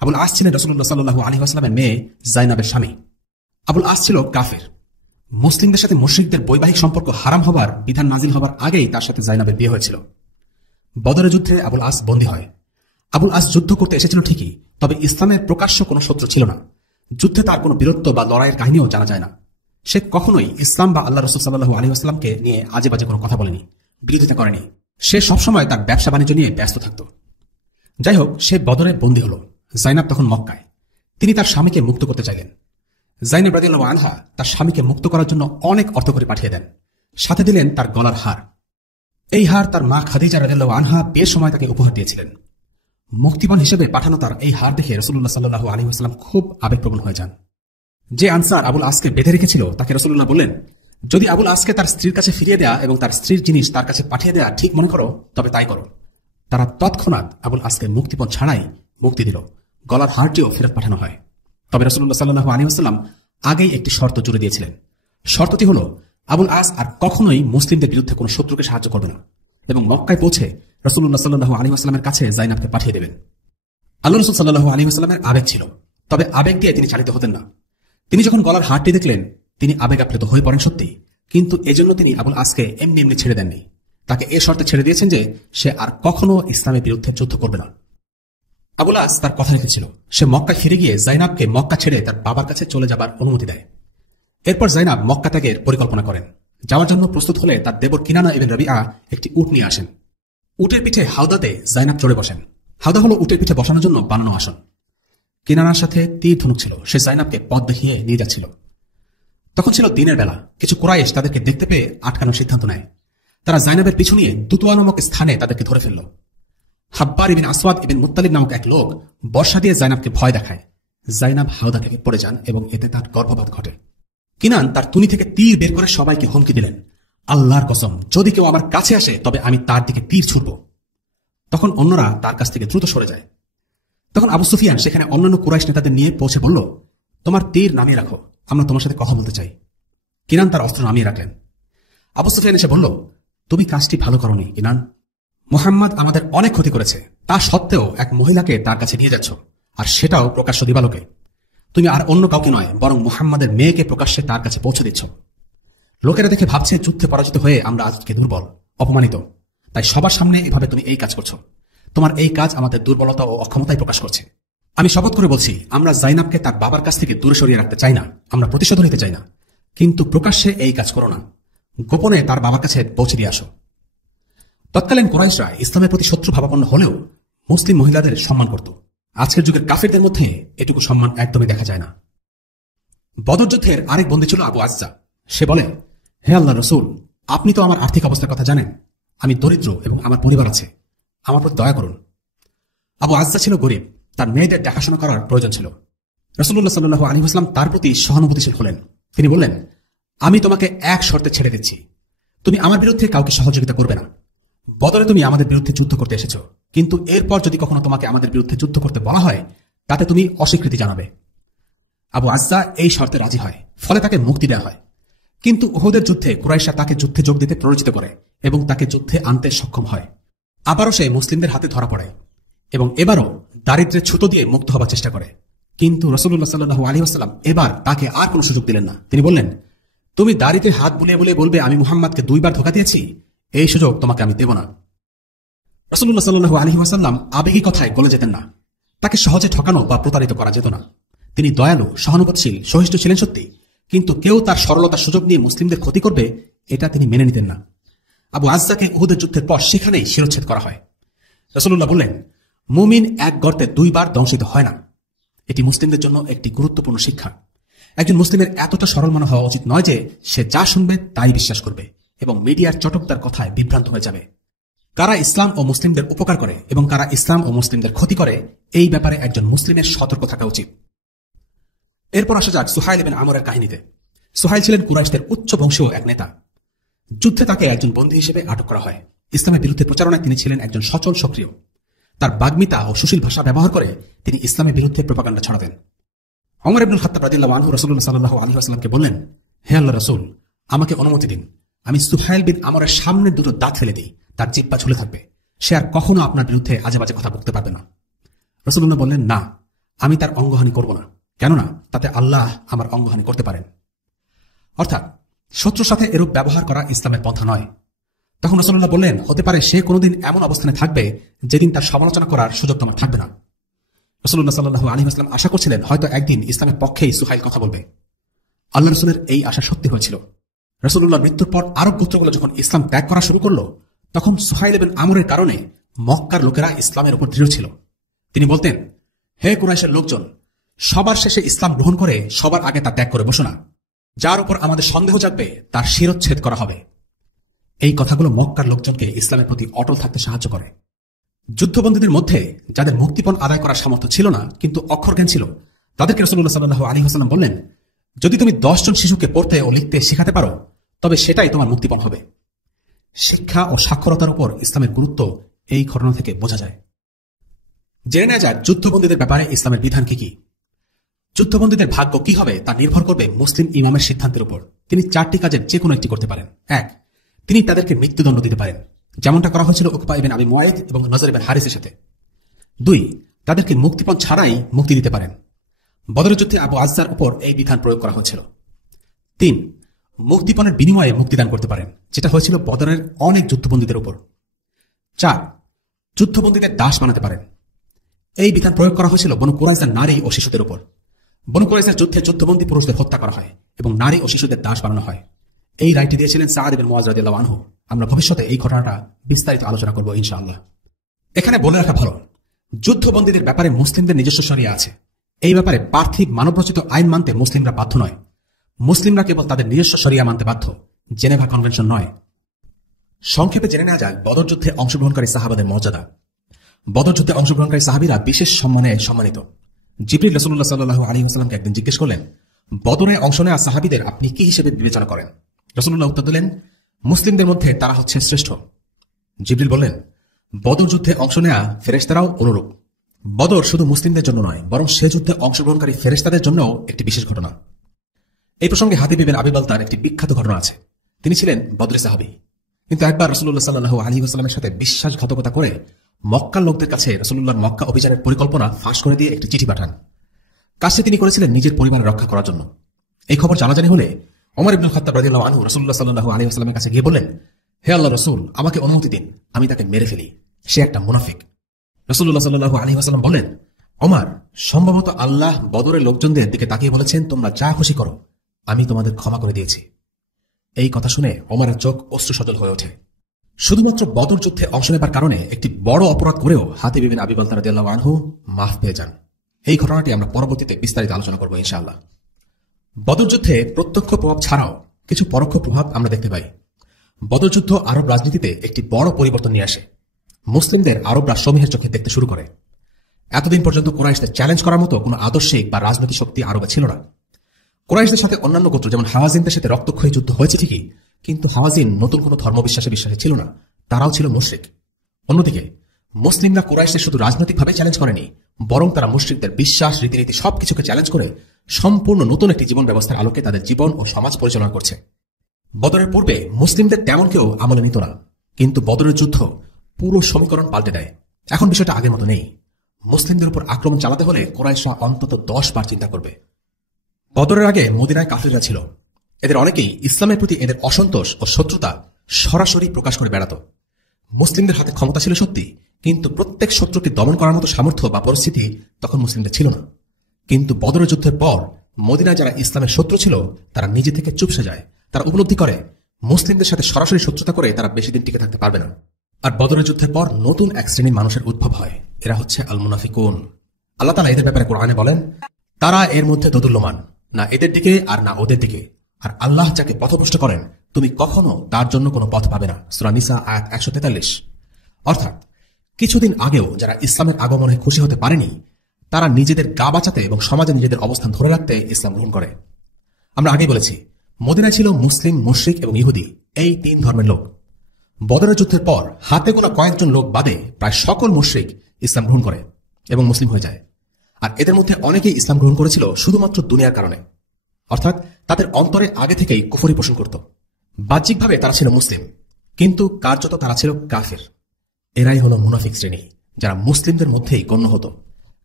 আবুল আস ছিলেন রাসূলুল্লাহ সাল্লাল্লাহু আলাইহি ওয়াসাল্লামের মেয়ে জাইনাবের স্বামী। আবুল আস ছিল কাফের। মুসলিমদের সাথে মুশরিকদের বৈবাহিক সম্পর্ক হারাম হবার বিধান নাজিল হবার আগেই তার সাথে জাইনাবের বিয়ে হয়েছিল। বদরের যুদ্ধে আবুল আস বন্দী হয়। আবুল আস যুদ্ধ করতে এসেছিল ঠিকই, তবে ইসলামের প্রকাশ্য কোনো শত্রু ছিল না। যুদ্ধে তার কোনো বীরত্ব বা লড়াইয়ের কাহিনীও জানা যায় না। সে কখনোই ইসলাম বা আল্লাহ রাসূল সাল্লাল্লাহু আলাইহি ওয়াসাল্লামকে নিয়ে আজে বাজে কোনো কথা বলেনি, বিরোধিতা করেনি। সে সবসময় তার ব্যবসা বাণিজ্য নিয়ে ব্যস্ত থাকত। যাই হোক, সে বদরে বন্দী হল। জাইনাব তখন মক্কায়। তিনি তার স্বামীকে মুক্ত করতে চাইলেন। জাইনাব রাদিয়াল্লাহু আনহা তার স্বামীকে মুক্ত করার জন্য অনেক অর্থ করে পাঠিয়ে দেন। সাথে দিলেন তার গলার হার। এই হার তার মা খাদিজা রাদিয়াল্লাহু আনহা বিয়ের সময় তাকে উপহার দিয়েছিলেন। মুক্তিপণ হিসেবে পাঠানো তার এই হার দেখে রাসূলুল্লাহ সাল্লাল্লাহু আলাইহি ওয়াসাল্লাম খুব আবেগপ্রবণ হয়ে যান। যে আনসার আবুল আসকে বেঁধে রেখেছিল তাকে রাসূলুল্লাহ বললেন, যদি আবুল আসকে তার স্ত্রীর কাছে ফিরিয়ে দেয়া এবং তার স্ত্রীর জিনিস তার কাছে পাঠিয়ে দেয়া ঠিক মনে করো, তবে তাই করো। তারা তৎক্ষণাৎ আবুল আসকে মুক্তিপণ ছাড়াই মুক্তি দিল। গলার হারটিও ফেরত পাঠানো হয়। তবে রাসূলুল্লাহ সাল্লাল্লাহু আলাইহি ওয়াসাল্লাম আগেই একটি শর্ত জুড়ে দিয়েছিলেন। শর্তটি হল, আবুল আস আর কখনোই মুসলিমদের বিরুদ্ধে কোনো শত্রুকে সাহায্য করবে না এবং মক্কায় পৌঁছে রাসূলুল্লাহ সাল্লাল্লাহু আলাইহি ওয়াসাল্লামের কাছে জাইনাবকে পাঠিয়ে দেবেন। আল্লাহ রাসূল সাল্লাল্লাহু আলাইহি ওয়াসাল্লামের আবেগ ছিল, তবে আবেগ দিয়ে তিনি চালিত হতেন না। তিনি যখন গলার হারটি দেখলেন, তিনি আবেগ আপ্লুত হয়ে পড়েন সত্যি, কিন্তু এজন্য তিনি আবুল আসকে এমনি এমনি ছেড়ে দেননি। তাকে এ শর্তে ছেড়ে দিয়েছেন যে সে আর কখনো ইসলামের বিরুদ্ধে যুদ্ধ করবে না। আবুল আস তার কথা রেখেছিল। সে মক্কায় ফিরে গিয়ে জাইনাবকে মক্কা ছেড়ে তার বাবার কাছে চলে যাবার অনুমতি দেয়। এরপর জাইনাব মক্কা ত্যাগের পরিকল্পনা করেন। যাওয়ার জন্য প্রস্তুত হলে তার দেবর কিনানা ইবনে রাবিআ একটি উট নিয়ে আসেন। উটের পিঠে হাওদাতে জাইনাব চড়ে বসেন। হাওদা হলো উটের পিঠে বসানোর জন্য বানানো আসন। কিনানার সাথে তীর ধনুক ছিল। সে জাইনাবকে পথ দেখিয়ে নিয়ে যাচ্ছিল। তখন ছিল দিনের বেলা। কিছু কুরাইশ তাদেরকে দেখতে পেয়ে আটকানোর সিদ্ধান্ত নেয়। তারা জাইনাবের পিছু নিয়ে দুতুয়া নামক স্থানে তাদেরকে ধরে ফেলল। হাব্বার ইবিন আসওয়াদ ইবিন মুত্তালিব নামক এক লোক বর্ষা দিয়ে জাইনাবকে ভয় দেখায়। জাইনাব হাওদা থেকে পড়ে যান এবং এতে তার গর্ভপাত ঘটে। কিনান তার তুনি থেকে তীর বের করে সবাইকে হুমকি দিলেন, আল্লাহর কসম, যদি কেউ আমার কাছে আসে তবে আমি তার দিকে তীর ছুড়ব। তখন অন্যরা তার কাছ থেকে দ্রুত সরে যায়। তখন আবু সুফিয়ান সেখানে অন্যান্য কুরাইশ নেতাদের নিয়ে পৌঁছে বলল, তোমার তীর নামিয়ে রাখো, আমরা তোমার সাথে কথা বলতে চাই। কিনান তার অস্ত্র নামিয়ে রাখলেন। আবু সুফিয়ান এসে বলল, তুমি কাজটি ভালো করোনি কিনান। মুহাম্মদ আমাদের অনেক ক্ষতি করেছে, তা সত্ত্বেও এক মহিলাকে তার কাছে নিয়ে যাচ্ছ, আর সেটাও প্রকাশ্য দিবালোকে। তুমি আর অন্য কাউকে নয়, বরং মুহাম্মাদের মেয়েকে প্রকাশ্যে তার কাছে পৌঁছে দিচ্ছ। লোকেরা দেখে ভাবছে যুদ্ধে পরাজিত হয়ে আমরা আজকে দুর্বল, অপমানিত, তাই সবার সামনে এভাবে তুমি এই কাজ করছো। তোমার এই কাজ আমাদের দুর্বলতা ও অক্ষমতাই প্রকাশ করছে। আমি শপথ করে বলছি, আমরা জাইনাবকে তার বাবার কাছ থেকে দূরে সরিয়ে রাখতে চাই না, আমরা প্রতিশোধ নিতে চাই না, কিন্তু প্রকাশ্যে এই কাজ করো না, গোপনে তার বাবার কাছে পৌঁছে দিয়ে আসো। তৎকালীন কুরাইশরা ইসলামের প্রতি শত্রু ভাবাপন্ন হলেও মুসলিম মহিলাদের সম্মান করত। আজকের যুগের কাফিরদের মধ্যে এটুকু সম্মান একদমই দেখা যায় না। বদর যুদ্ধের আরেক বন্দী ছিল আবু আজ্জা। সে বলে, হে আল্লাহ রসুল, আপনি তো আমার আর্থিক অবস্থার কথা জানেন। আমি দরিদ্র এবং আমার পরিবার আছে, আমার প্রতি দয়া করুন। আবু আজ্জা ছিল গরিব, তার মেয়েদের দেখাশোনা করার প্রয়োজন ছিল। রাসূলুল্লাহ সাল্লাল্লাহু আলাইহি ওয়াসাল্লাম তার প্রতি সহানুভূতিশীল হলেন। তিনি বললেন, আমি তোমাকে এক শর্তে ছেড়ে দিচ্ছি, তুমি আমার বিরুদ্ধে কাউকে সহযোগিতা করবে না। বদরে তুমি আমাদের বিরুদ্ধে যুদ্ধ করতে এসেছো, কিন্তু এরপর যদি কখনো তোমাকে আমাদের বিরুদ্ধে যুদ্ধ করতে বলা হয়, তাতে তুমি অস্বীকৃতি জানাবে। আবু আজ্জা এই শর্তে রাজি হয়, ফলে তাকে মুক্তি দেওয়া হয়। কিন্তু উহুদের যুদ্ধে কুরাইশরা তাকে যুদ্ধে যোগ দিতে প্ররোচিত করে এবং তাকে যুদ্ধে আনতে সক্ষম হয়। আবারও সে মুসলিমদের হাতে ধরা পড়ে এবং এবারও দারিদ্র্যের ছুতো দিয়ে মুক্ত হবার চেষ্টা করে। কিন্তু রাসূলুল্লাহ সাল্লাল্লাহু আলাইহি ওয়াসাল্লাম এবার তাকে আর কোনো সুযোগ দিলেন না। তিনি বললেন, তুমি দাড়িতে হাত বুলিয়ে বুলিয়ে বলবে আমি মুহাম্মাদকে 2 বার ধোঁকা দিয়েছি, এই সুযোগ তোমাকে আমি দেব না। রাসূলুল্লাহ সাল্লাল্লাহু আলাইহি ওয়াসাল্লাম আবেগী কথায় গলে যেতেন না। তাকে সহজে ঠকানো বা প্রতারিত করা যেত না। তিনি দয়ালু, সহানুভূতিশীল, সহিষ্ণু ছিলেন সত্যি, কিন্তু কেউ তার সরলতার সুযোগ নিয়ে মুসলিমদের ক্ষতি করবে এটা তিনি মেনে নিতেন না। আবু আজ্জাকে উহুদের যুদ্ধের পর সেখানেই শিরচ্ছেদ করা হয়। রাসূলুল্লাহ বললেন, মুমিন এক গর্তে দুইবার দংশিত হয় না। এটি মুসলিমদের জন্য একটি গুরুত্বপূর্ণ শিক্ষা। একজন মুসলিমের এতটা সরল মনে হওয়া উচিত নয় যে সে যা শুনবে তাই বিশ্বাস করবে এবং মিডিয়ার চটকদার কথায় বিভ্রান্ত হয়ে যাবে। কারা ইসলাম ও মুসলিমদের উপকার করে এবং কারা ইসলাম ও মুসলিমদের ক্ষতি করে, এই ব্যাপারে একজন মুসলিমের সতর্ক থাকা উচিত। এরপর আসা যাক সুহাইল ইবনে আমরের কাহিনীতে। সুহাইল ছিলেন কুরাইশদের উচ্চ বংশীয় এক নেতা। যুদ্ধে তাকে একজন বন্দী হিসেবে আটক করা হয়। ইসলামের বিরুদ্ধে প্রচারণায় তিনি ছিলেন একজন সচল সক্রিয়। তার বাগ্মিতা ও সুশীল ভাষা ব্যবহার করে তিনি ইসলামের বিরুদ্ধে প্রপাগান্ডা ছড়াতেন। ওমর ইবনুল খাত্তাব রাদিয়াল্লাহু আনহু রাসূলুল্লাহ সাল্লাল্লাহু আলাইহি ওয়াসাল্লামকে বললেন, হে আল্লাহর রাসূল, আমাকে অনুমতি দিন, আমি সুহাইল বিন আমরের সামনের দুটো দাঁত ফেলে দিই, তার জিহ্বা ঝুলে থাকবে, সে আর কখনো আপনার বিরুদ্ধে আজে বাজে কথা বলতে পারবে না। রাসূলুল্লাহ বললেন, না, আমি তার অঙ্গহানি করব না, কেননা তাতে আল্লাহ আমার অঙ্গহানি করতে পারেন। অর্থাৎ শত্রুর সাথে এরূপ ব্যবহার করা ইসলামের পন্থা নয়। তখন রাসূলুল্লাহ বললেন, হতে পারে সে কোনোদিন এমন অবস্থানে থাকবে যেদিন তার সমালোচনা করার সুযোগ তোমার থাকবে না। রাসূলুল্লাহ সাল্লাল্লাহু আলাইহি ওয়াসাল্লাম আশা করছিলেন হয়তো একদিন ইসলামের পক্ষেই সুহাইল কথা বলবে। আল্লাহ রাসূলের এই আশা সত্যি হয়েছিল। রাসূলুল্লাহর মৃত্যুর পর আরব গোত্রগুলো যখন ইসলাম ত্যাগ করা শুরু করলো, তখন সুহাইল ইবনে আমরের কারণে মক্কার লোকেরা ইসলামের উপর দৃঢ় ছিল। তিনি বলতেন, হে কুরাইশের লোকজন, সবার শেষে ইসলাম গ্রহণ করে সবার আগে তা ত্যাগ করে বসো না। যার উপর আমাদের সন্দেহ জাগবে তার শিরচ্ছেদ করা হবে। এই কথাগুলো মক্কার লোকজনকে ইসলামের প্রতি অটল থাকতে সাহায্য করে। যুদ্ধবন্দীদের মধ্যে যাদের মুক্তিপণ আদায় করার সামর্থ্য ছিল না কিন্তু অক্ষরজ্ঞান ছিল, তাদেরকে রাসূলুল্লাহ সাল্লাল্লাহু আলাইহি ওয়াসাল্লাম বললেন, যদি তুমি 10 জন শিশুকে পড়তে ও লিখতে শেখাতে পারো তবে সেটাই তোমার মুক্তিপণ হবে। শিক্ষা ও সাক্ষরতার উপর ইসলামের গুরুত্ব এই ঘটনা থেকে বোঝা যায়। জেনে নেওয়া যায় যুদ্ধবন্দীদের ব্যাপারে ইসলামের বিধান কি কি। যুদ্ধবন্দীদের ভাগ্য কি হবে তা নির্ভর করবে মুসলিম ইমামের সিদ্ধান্তের উপর। তিনি 4টি কাজের যে কোনো একটি করতে পারেন। 1, তিনি তাদেরকে মৃত্যুদণ্ড দিতে পারেন, যেমনটা করা হয়েছিল উকবা ইবনে আবি মুয়াইদ এবং নজর ইবনে হারিসের সাথে। 2, তাদেরকে মুক্তিপণ ছাড়াই মুক্তি দিতে পারেন। বদরের যুদ্ধে আবু আজ্জার উপর এই বিধান প্রয়োগ করা হয়েছিল। 3, মুক্তিপণের বিনিময়ে মুক্তিদান করতে পারেন, যেটা হয়েছিল বদরের অনেক যুদ্ধবন্দীদের উপর। 4, যুদ্ধবন্দীদের দাস বানাতে পারেন। এই বিধান প্রয়োগ করা হয়েছিল বনু কুরাইজার নারী ও শিশুদের উপর। বনু কুরাইজার যুদ্ধে যুদ্ধবন্দী পুরুষদের হত্যা করা হয় এবং নারী ও শিশুদের দাস বানানো হয়। এই রায়টি দিয়েছিলেন সাদ ইবনে মুআয রাদিয়াল্লাহু আনহু। আমরা ভবিষ্যতে এই ঘটনাটা বিস্তারিত আলোচনা করব ইনশাআল্লাহ। এখানে বলে রাখা ভালো, যুদ্ধবন্দীদের ব্যাপারে মুসলিমদের নিজস্ব শরিয়া আছে। এই ব্যাপারে পার্থিব মানবরচিত আইন মানতে মুসলিমরা বাধ্য নয়। মুসলিমরা কেবল তাদের নিজস্ব শরিয়া মানতে বাধ্য, জেনেভা কনভেনশন নয়। সংক্ষেপে জেনে নেওয়া যায় বদর যুদ্ধে অংশগ্রহণকারী সাহাবাদের মর্যাদা। বদর যুদ্ধে অংশগ্রহণকারী সাহাবীরা বিশেষ সম্মানে সম্মানিত। জিবরিল রাসূলুল্লাহ সাল্লাল্লাহু আলাইহি ওয়াসাল্লামকে একদিন জিজ্ঞেস করলেন, বদরে অংশ নেওয়া সাহাবীদের আপনি কি হিসেবে বিবেচনা করেন? রাসূলুল্লাহ উত্তর দিলেন, মুসলিমদের মধ্যে তারা হচ্ছে শ্রেষ্ঠ। জিবরিল বললেন, বদর যুদ্ধে অংশ নেওয়া ফেরেশতারাও অনুরূপ। বদর শুধু মুসলিমদের জন্য নয়, বরং সে যুদ্ধে অংশগ্রহণকারী ফেরেশতাদের জন্যও একটি বিশেষ ঘটনা। এই প্রসঙ্গে হাতিব ইবনে আবি বালতার একটি বিখ্যাত ঘটনা আছে। তিনি ছিলেন বদরের সাহাবী, কিন্তু একবার রাসূলুল্লাহ সাল্লাল্লাহু আলাইহি ওয়াসাল্লামের সাথে বিশ্বাসঘাতকতা করে মক্কার লোকদের কাছে রাসূলুল্লাহর মক্কা অভিযানের পরিকল্পনা ফাঁস করে দিয়ে একটি চিঠি পাঠান। কাজটি তিনি করেছিলেন নিজের পরিবার রক্ষা করার জন্য। এই খবর জানাজানি হলে ওমর ইবনুল খাত্তাব রাদিয়াল্লাহু আনহু রাসূলুল্লাহ সাল্লাল্লাহু আলাইহি ওয়াসাল্লামের কাছে গিয়ে বললেন, হে আল্লাহর রাসূল, আমাকে অনুমতি দিন, আমি তাকে মেরে ফেলি, সে একটা মুনাফিক। রাসূলুল্লাহ সাল্লাল্লাহু আলাইহি ওয়াসাল্লাম বললেন, ওমর, সম্ভবত আল্লাহ বদরের লোকজনদের দিকে তাকিয়ে বলেছেন, তোমরা যা খুশি করো, আমি তোমাদের ক্ষমা করে দিয়েছি। এই কথা শুনে ওমরের চোখ অশ্রুসজল হয়ে ওঠে। শুধুমাত্র বদর যুদ্ধে অংশ নেবার কারণে একটি বড় অপরাধ করেও হাতিব ইবনে আবি বালতা রাদিয়াল্লাহু আনহু মাফ পেয়ে যান। এই ঘটনাটি আমরা পরবর্তীতে বিস্তারিত আলোচনা করব ইনশাআল্লাহ। বদর যুদ্ধে প্রত্যক্ষ প্রভাব ছাড়াও কিছু পরোক্ষ প্রভাব আমরা দেখতে পাই। বদর যুদ্ধ আরব রাজনীতিতে একটি বড় পরিবর্তন নিয়ে আসে। মুসলিমদের আরবরা সমীহের চোখে দেখতে শুরু করে। এতদিন পর্যন্ত কুরাইশদের চ্যালেঞ্জ করার মতো কোনো আদর্শিক বা রাজনৈতিক শক্তি আরবে ছিল না। কুরাইশদের সাথে অন্যান্য গোত্র যেমন হাওয়াজিনদের সাথে রক্তক্ষয়ী যুদ্ধ হয়েছে ঠিকই, কিন্তু হাওয়াজিন নতুন কোনো ধর্মবিশ্বাসে বিশ্বাসী ছিল না, তারাও ছিল মুশরিক। অন্যদিকে মুসলিমরা কুরাইশদের শুধু রাজনৈতিকভাবে চ্যালেঞ্জ করেনি, বরং তারা মুশরিকদের বিশ্বাস, রীতিনীতি সবকিছুকে চ্যালেঞ্জ করে সম্পূর্ণ নতুন একটি জীবন ব্যবস্থার আলোকে তাদের জীবন ও সমাজ পরিচালনা করছে। বদরের পূর্বে মুসলিমদের তেমন কেউ আমলে নিত না, কিন্তু বদরের যুদ্ধ পুরো সমীকরণ পাল্টে দেয়। এখন বিষয়টা আগের মতো নেই। মুসলিমদের উপর আক্রমণ চালাতে হলে কুরাইশরা অন্তত 10 বার চিন্তা করবে। বদরের আগে মদিনায় কাফিররা ছিল। এদের অনেকেই ইসলামের প্রতি এদের অসন্তোষ ও শত্রুতা সরাসরি প্রকাশ করে বেড়াত। মুসলিমদের হাতে ক্ষমতা ছিল সত্যি, কিন্তু প্রত্যেক শত্রুকে দমন করার মতো সামর্থ্য বা পরিস্থিতি তখন মুসলিমদের ছিল না। কিন্তু বদরের যুদ্ধের পর মদিনায় যারা ইসলামের শত্রু ছিল তারা নিজে থেকে চুপসে যায়। তারা উপলব্ধি করে মুসলিমদের সাথে সরাসরি শত্রুতা করে তারা বেশি দিন টিকে থাকতে পারবে না। আর বদরের যুদ্ধের পর নতুন এক শ্রেণীর মানুষের উদ্ভব হয়। এরা হচ্ছে আল মুনাফিকুন। আল্লাহ তাআলা এদের ব্যাপারে কোরআনে বলেন, তারা এর মধ্যে দোদুল্যমান, না এদের দিকে আর না ওদের দিকে। আর আল্লাহ যাকে পথভ্রষ্ট করেন তুমি কখনো তার জন্য কোনো পথ পাবে না। সূরা নিসা আয়াত 143। অর্থাৎ কিছুদিন আগেও যারা ইসলামের আগমনে খুশি হতে পারেনি তারা নিজেদের গা বাঁচাতে এবং সমাজে নিজেদের অবস্থান ধরে রাখতে ইসলাম গ্রহণ করে। আমরা আগেই বলেছি, মদিনায় ছিল মুসলিম, মুশরিক এবং ইহুদি, এই তিন ধর্মের লোক। বদরের যুদ্ধের পর হাতে গোনা কয়েকজন লোক বাদে প্রায় সকল মুশরিক ইসলাম গ্রহণ করে এবং মুসলিম হয়ে যায়। আর এদের মধ্যে অনেকেই ইসলাম গ্রহণ করেছিল শুধুমাত্র দুনিয়ার কারণে, অর্থাৎ তাদের অন্তরে আগে থেকেই কুফরি পোষণ করত। বাহ্যিকভাবে তারা ছিল মুসলিম, কিন্তু কার্যত তারা ছিল কাফির। এরাই হলো মুনাফিক শ্রেণী, যারা মুসলিমদের মধ্যেই গণ্য হতো,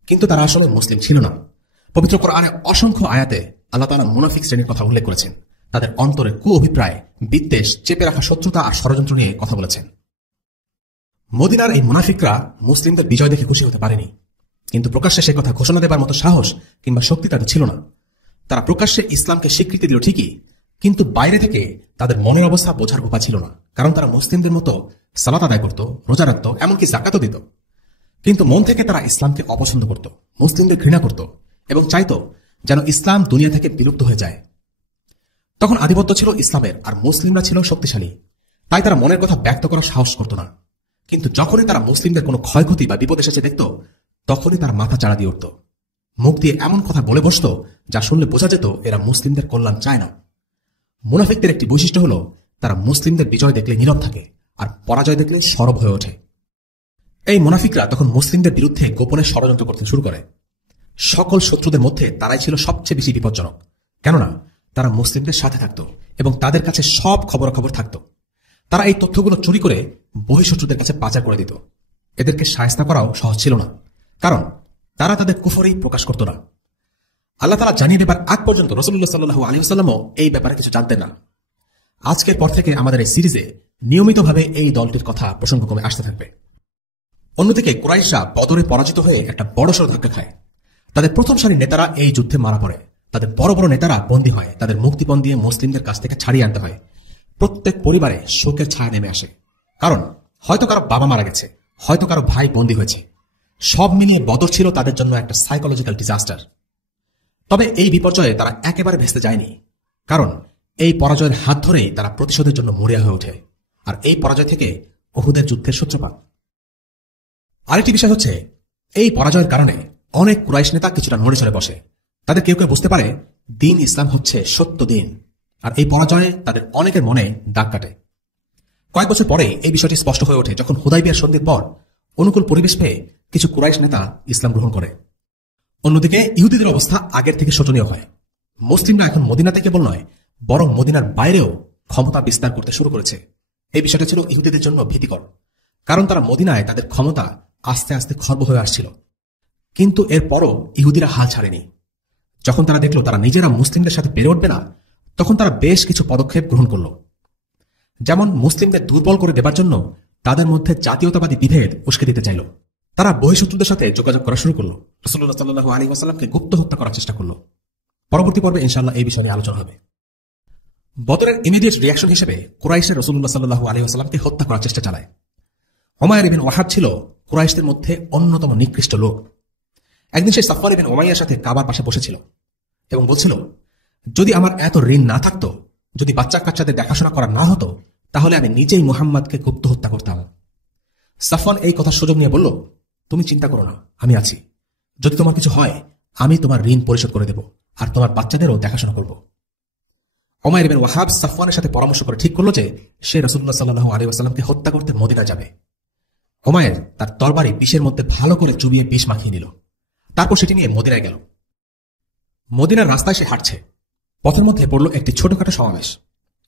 কিন্তু তারা আসলে মুসলিম ছিল না। পবিত্র কোরআনে অসংখ্য আয়াতে আল্লাহ তাআলা মুনাফিক শ্রেণীর কথা উল্লেখ করেছেন। তাদের অন্তরে অভিপ্রায়, বিদ্বেষ, চেপে রাখা শত্রুতা আর ষড়যন্ত্র নিয়ে কথা বলেছেন। মদিনার এই মুনাফিকরা মুসলিমদের বিজয় দেখে খুশি হতে পারেনি, কিন্তু প্রকাশ্যে সে কথা ঘোষণা দেবার মতো সাহস কিংবা শক্তি তাদের ছিল না। তারা প্রকাশ্যে ইসলামকে স্বীকৃতি দিল ঠিকই, কিন্তু বাইরে থেকে তাদের মনের অবস্থা বোঝার উপায় ছিল না, কারণ তারা মুসলিমদের মতো সালাত আদায় করত, রোজা রাখত, এমনকি যাকাতও দিত। কিন্তু মন থেকে তারা ইসলামকে অপছন্দ করত, মুসলিমদের ঘৃণা করত এবং চাইত যেন ইসলাম দুনিয়া থেকে বিলুপ্ত হয়ে যায়। তখন আধিপত্য ছিল ইসলামের আর মুসলিমরা ছিল শক্তিশালী, তাই তারা মনের কথা ব্যক্ত করার সাহস করত না। কিন্তু যখনই তারা মুসলিমদের কোনো ক্ষয়ক্ষতি বা বিপদ এসেছে দেখত, তখনই তার মাথা চাড়া দিয়ে উঠত, মুখ দিয়ে এমন কথা বলে বসত যা শুনলে বোঝা যেত এরা মুসলিমদের কল্যাণ চায় না। মুনাফিকদের একটি বৈশিষ্ট্য হল তারা মুসলিমদের বিজয় দেখলে নীরব থাকে আর পরাজয় দেখলে সরব হয়ে ওঠে। এই মুনাফিকরা তখন মুসলিমদের বিরুদ্ধে গোপনে ষড়যন্ত্র করতে শুরু করে। সকল শত্রুদের মধ্যে তারাই ছিল সবচেয়ে বেশি বিপজ্জনক, কেননা তারা মুসলিমদের সাথে থাকত এবং তাদের কাছে সব খবরাখবর থাকত। তারা এই তথ্যগুলো চুরি করে বহিঃশত্রুদের কাছে পাচার করে দিত। এদেরকে শায়েস্তা করাও সহজ ছিল না, কারণ তারা তাদের কুফরই প্রকাশ করত না। আল্লাহ তাআলা জানিয়ে দেবার আগ পর্যন্ত রাসূলুল্লাহ সাল্লাল্লাহু আলাইহি ওয়াসাল্লামও এই ব্যাপারে কিছু জানতেন না। আজকের পর থেকে আমাদের এই সিরিজে নিয়মিতভাবে এই দলটির কথা প্রসঙ্গক্রমে আসতে থাকবে। অন্যদিকে কুরাইশরা বদরে পরাজিত হয়ে একটা বড়সড় ধাক্কা খায়। তাদের প্রথম সারির নেতারা এই যুদ্ধে মারা পড়ে, তাদের বড় বড় নেতারা বন্দী হয়, তাদের মুক্তিপণ দিয়ে মুসলিমদের কাছ থেকে ছাড়িয়ে আনতে হয়। প্রত্যেক পরিবারে শোকের ছায়া নেমে আসে, কারণ হয়তো কারো বাবা মারা গেছে, হয়তো কারো ভাই বন্দী হয়েছে। সব মিলিয়ে বদর ছিল তাদের জন্য একটা সাইকোলজিক্যাল ডিজাস্টার। তবে এই বিপর্যয়ে তারা একেবারে ভেস্তে যায়নি, কারণ এই পরাজয়ের হাত ধরেই তারা প্রতিশোধের জন্য মরিয়া হয়ে ওঠে, আর এই পরাজয় থেকে উহুদের যুদ্ধের সূত্রপাত। আরেকটি বিষয় হচ্ছে, এই পরাজয়ের কারণে অনেক কুরাইশ নেতা কিছুটা নড়ে চড়ে বসে। তাদের কেউ কেউ বুঝতে পারে দিন ইসলাম হচ্ছে সত্য দিন, আর এই পরাজয়ে তাদের অনেকের মনে দাগ কাটে। কয়েক বছর পরে এই বিষয়টি স্পষ্ট হয়ে ওঠে, যখন হুদাইবিয়ার সন্ধির পর অনুকূল পরিবেশ পেয়ে কিছু কুরাইশ নেতা ইসলাম গ্রহণ করে। অন্যদিকে ইহুদিদের অবস্থা আগের থেকে শোচনীয় হয়। মুসলিমরা এখন মদিনাতে কেবল নয়, বরং মদিনার বাইরেও ক্ষমতা বিস্তার করতে শুরু করেছে। এই বিষয়টা ছিল ইহুদিদের জন্য ভীতিকর, কারণ তারা মদিনায় তাদের ক্ষমতা আস্তে আস্তে খর্ব হয়ে আসছিল। কিন্তু এরপরও ইহুদিরা হাল ছাড়েনি। যখন তারা দেখল তারা নিজেরা মুসলিমদের সাথে পেরে উঠবে না, তখন তারা বেশ কিছু পদক্ষেপ গ্রহণ করল। যেমন মুসলিমদের দুর্বল করে দেবার জন্য তাদের মধ্যে জাতীয়তাবাদী বিভেদ উস্কে দিতে চাইল। তারা বহিঃশত্রুদের সাথে যোগাযোগ করা শুরু করলো, রাসূলুল্লাহ সাল্লাল্লাহু আলাইহি ওয়াসাল্লামকে গুপ্ত হত্যা করার চেষ্টা করলো। পরবর্তী পর্বে ইনশাআল্লাহ এই বিষয়ে আলোচনা হবে। বদরের ইমিডিয়েট রিঅ্যাকশন হিসেবে কুরাইশের রাসূলুল্লাহ সাল্লাল্লাহু আলাইহি ওয়াসাল্লামকে হত্যা করার চেষ্টা চালায়। উমাইর ইবনে ওয়াহাব ছিল কুরাইশদের মধ্যে অন্যতম নিকৃষ্ট লোক। একদিন সে সাফওয়ান ইবনে উমাইয়ার সাথে কাবার পাশে বসেছিল এবং বলছিল, যদি আমার এত ঋণ না থাকতো, যদি বাচ্চা কাচ্চাদের দেখাশোনা করা না হতো, তাহলে আমি নিজেই মুহাম্মদকে গুপ্ত হত্যা করতাম। সাফওয়ান এই কথার সুযোগ নিয়ে বলল, তুমি চিন্তা করো না, আমি আছি। যদি তোমার কিছু হয়, আমি তোমার ঋণ পরিশোধ করে দেব আর তোমার বাচ্চাদেরও দেখাশোনা করব। উমাইর ইবনে ওয়াহাব সাফওয়ানের সাথে পরামর্শ করে ঠিক করল যে সে রাসূলুল্লাহ সাল্লাল্লাহু আলাইহি ওয়াসাল্লামকে হত্যা করতে মদিনা যাবে। উমাইর তার তরবারি বিষের মধ্যে ভালো করে চুবিয়ে বিষ মাখিয়ে নিল, তারপর সেটি নিয়ে মদিনায় গেল। মদিনার রাস্তায় সে হাঁটছে, পথের মধ্যে পড়ল একটি ছোটখাটো সমাবেশ।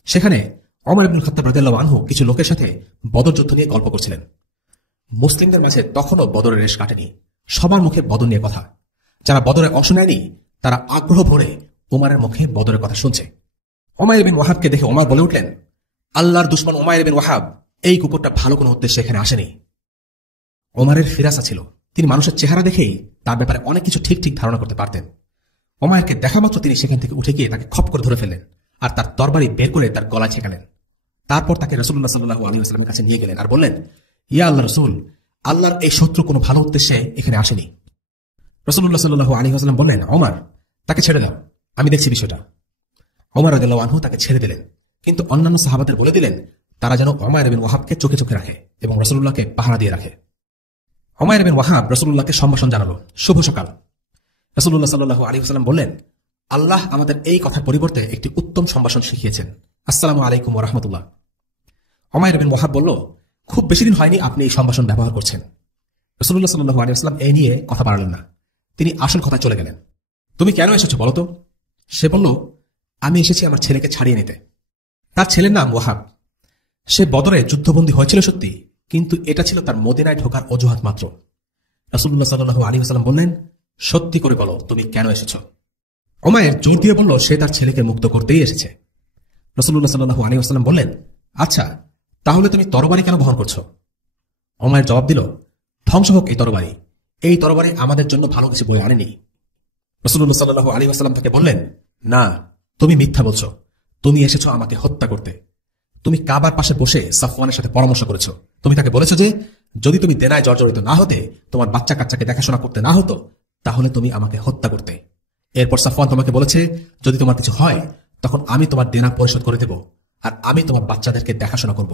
সেখানে ওমর ইবনুল খাত্তাব রাদিয়াল্লাহু আনহু কিছু লোকের সাথে বদর যুদ্ধ নিয়ে গল্প করছিলেন। মুসলিমদের মাঝে তখনও বদরের রেশ কাটেনি, সবার মুখে বদর নিয়ে কথা। যারা বদরে অংশ নেয়নি তারা আগ্রহ ভরে ওমরের মুখে বদরের কথা শুনছে। উমাইর বিন ওয়াহাবকে দেখে ওমর বলে উঠলেন, আল্লাহর দুশমন উমাইর বিন ওয়াহাব, এই কুকুরটা ভালো কোনো উদ্দেশ্যে এখানে আসেনি। ওমরের ফিরাসা ছিল, তিনি মানুষের চেহারা দেখেই তার ব্যাপারে অনেক কিছু ঠিক ঠিক ধারণা করতে পারতেন। ওমরকে দেখা মাত্র তিনি সেখান থেকে উঠে গিয়ে তাকে খপ করে ধরে ফেললেন আর তার তরবারি বের করে তার গলায় ঠেকালেন। তারপর তাকে রাসূলুল্লাহ সাল্লাল্লাহু আলাইহি ওয়াসাল্লামের কাছে নিয়ে গেলেন আর বললেন, ইয়া আল্লাহ রাসূল, আল্লাহর এই শত্রু কোনো ভালো উদ্দেশ্যে এখানে আসেনি। রাসূলুল্লাহ সাল্লাল্লাহু আলাইহি ওয়াসাল্লাম বললেন, ওমর, তাকে ছেড়ে দাও, আমি দেখছি বিষয়টা। ওমর রাদিয়াল্লাহু আনহু তাকে ছেড়ে দিলেন, কিন্তু অন্যান্য সাহাবাদের বলে দিলেন তারা যেন উমাইর বিন ওয়াহাবকে চোখে চোখে রাখে এবং রাসূলুল্লাহকে পাহারা দিয়ে রাখে। উমাইর বিন ওয়াহাব রাসূলুল্লাহকে সম্ভাষণ জানালো, শুভ সকাল। রাসূলুল্লাহ সাল্লাল্লাহু আলাইহি ওয়াসাল্লাম বললেন, আল্লাহ আমাদের এই কথার পরিবর্তে একটি উত্তম সম্ভাষণ শিখিয়েছেন, আসসালামু আলাইকুম ওয়া রাহমাতুল্লাহ। উমাইর বিন ওয়াহাব বলল, খুব বেশি দিন হয়নি আপনি এই সম্ভাষণ ব্যবহার করছেন। রাসূলুল্লাহ সাল্লাল্লাহু আলাইহি ওয়াসাল্লাম এই নিয়ে কথা বাড়ালেন না, তিনি আসল কথায় চলে গেলেন। তুমি কেন এসেছো বলো তো? সে বলল, আমি এসেছি আমার ছেলেকে ছাড়িয়ে নিতে। তার ছেলের নাম ওয়াহাব। সে বদরে যুদ্ধবন্দী হয়েছিল সত্যি, কিন্তু এটা ছিল তার মদিনায় ঢোকার অজুহাত মাত্র। রাসূলুল্লাহ সাল্লাল্লাহু আলাইহি ওয়াসাল্লাম বললেন, সত্যি করে বলো তুমি কেন এসেছো? উমাইর জোর দিয়ে বলল সে তার ছেলেকে মুক্ত করতেই এসেছে। রাসূলুল্লাহ সাল্লাল্লাহু আলাইহি ওয়াসাল্লাম বললেন, আচ্ছা তাহলে তুমি তরবারি কেন বহন করছো? উমাইর জবাব দিল, ধ্বংস হোক এই তরবারি আমাদের জন্য ভালো কিছু বয়ে আনেনি। রাসূলুল্লাহ সাল্লাল্লাহু আলাইহি ওয়াসাল্লাম তাকে বললেন, না, তুমি মিথ্যা বলছো, তুমি এসেছো আমাকে হত্যা করতে। তুমি কাবার পাশে বসে সাফওয়ানের সাথে পরামর্শ করেছো। তুমি তাকে বলেছো যে যদি তুমি দেনায় জর্জরিত না হতে, তোমার বাচ্চা কাচ্চাকে দেখাশোনা করতে না হতো, তাহলে তুমি আমাকে হত্যা করতে। এরপর সাফওয়ান তোমাকে বলেছে যদি তোমার কিছু হয় তখন আমি তোমার দেনা পরিশোধ করে দেব আর আমি তোমার বাচ্চাদেরকে দেখাশোনা করব।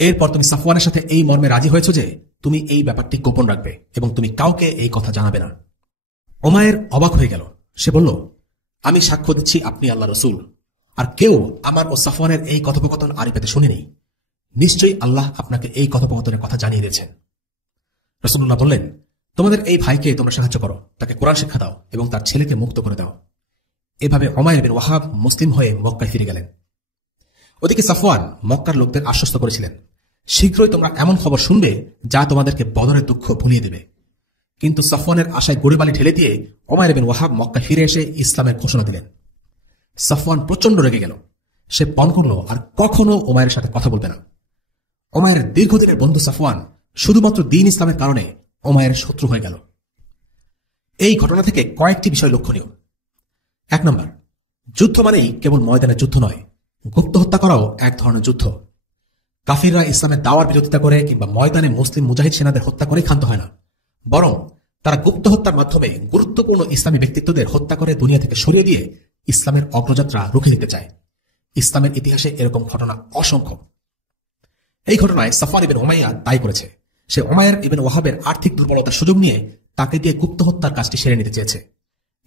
এরপর তুমি সাফওয়ানের সাথে এই মর্মে রাজি হয়েছো যে তুমি এই ব্যাপারটি গোপন রাখবে এবং তুমি কাউকে এই কথা জানাবে না। উমাইর অবাক হয়ে গেল। সে বলল, আমি সাক্ষ্য দিচ্ছি আপনি আল্লাহ রসুল, আর কেউ আমার ও সাফওয়ানের এই কথোপকথন আড়ি পেতে শুনেনি। নিশ্চয়ই আল্লাহ আপনাকে এই কথোপকথনের কথা জানিয়ে দিয়েছেন। রাসূলুল্লাহ বললেন, তোমাদের এই ভাইকে তোমরা সাহায্য করো, তাকে কোরআন শিক্ষা দাও এবং তার ছেলেকে মুক্ত করে দাও। এভাবে উমাইর বিন ওয়াহাব মুসলিম হয়ে মক্কায় ফিরে গেলেন। ওদিকে সাফওয়ান মক্কার লোকদের আশ্বস্ত করেছিলেন, শীঘ্রই তোমরা এমন খবর শুনবে যা তোমাদেরকে বদরের দুঃখ ভুলিয়ে দেবে। কিন্তু সাফওয়ানের আশায় গড়িবালি ঢেলে দিয়ে উমাইর বিন ওয়াহাব মক্কায় ফিরে এসে ইসলামের ঘোষণা দিলেন। সাফওয়ান প্রচন্ড রেগে গেল। সে পণ করল আর কখনো উমাইরের সাথে কথা বলবে না। উমাইরের দীর্ঘদিনের বন্ধু সাফওয়ান শুধুমাত্র দ্বীন ইসলামের কারণে উমাইরের শত্রু হয়ে গেল। এই ঘটনা থেকে কয়েকটি বিষয় লক্ষণীয়। 1 নম্বর, যুদ্ধ মানেই কেবল ময়দানের যুদ্ধ নয়, গুপ্ত হত্যা করাও এক ধরনের যুদ্ধ। কাফিররা ইসলামের দাওয়ার বিরোধিতা করে কিংবা ময়দানে মুসলিম মুজাহিদ সেনাদের হত্যা করে ক্ষান্ত হয় না, বরং তারা গুপ্ত হত্যার মাধ্যমে গুরুত্বপূর্ণ ইসলামী ব্যক্তিত্বদের হত্যা করে দুনিয়া থেকে সরিয়ে দিয়ে ইসলামের অগ্রযাত্রা রুখে দিতে চায়। ইসলামের ইতিহাসে এরকম ঘটনা অসংখ্য। এই ঘটনায় সাফওয়ান ইবনে উমাইয়া দায়ী করেছে। সে উমাইর ইবনে ওয়াহাবের আর্থিক দুর্বলতার সুযোগ নিয়ে তাকে দিয়ে গুপ্ত হত্যার কাজটি সেরে নিতে চেয়েছে।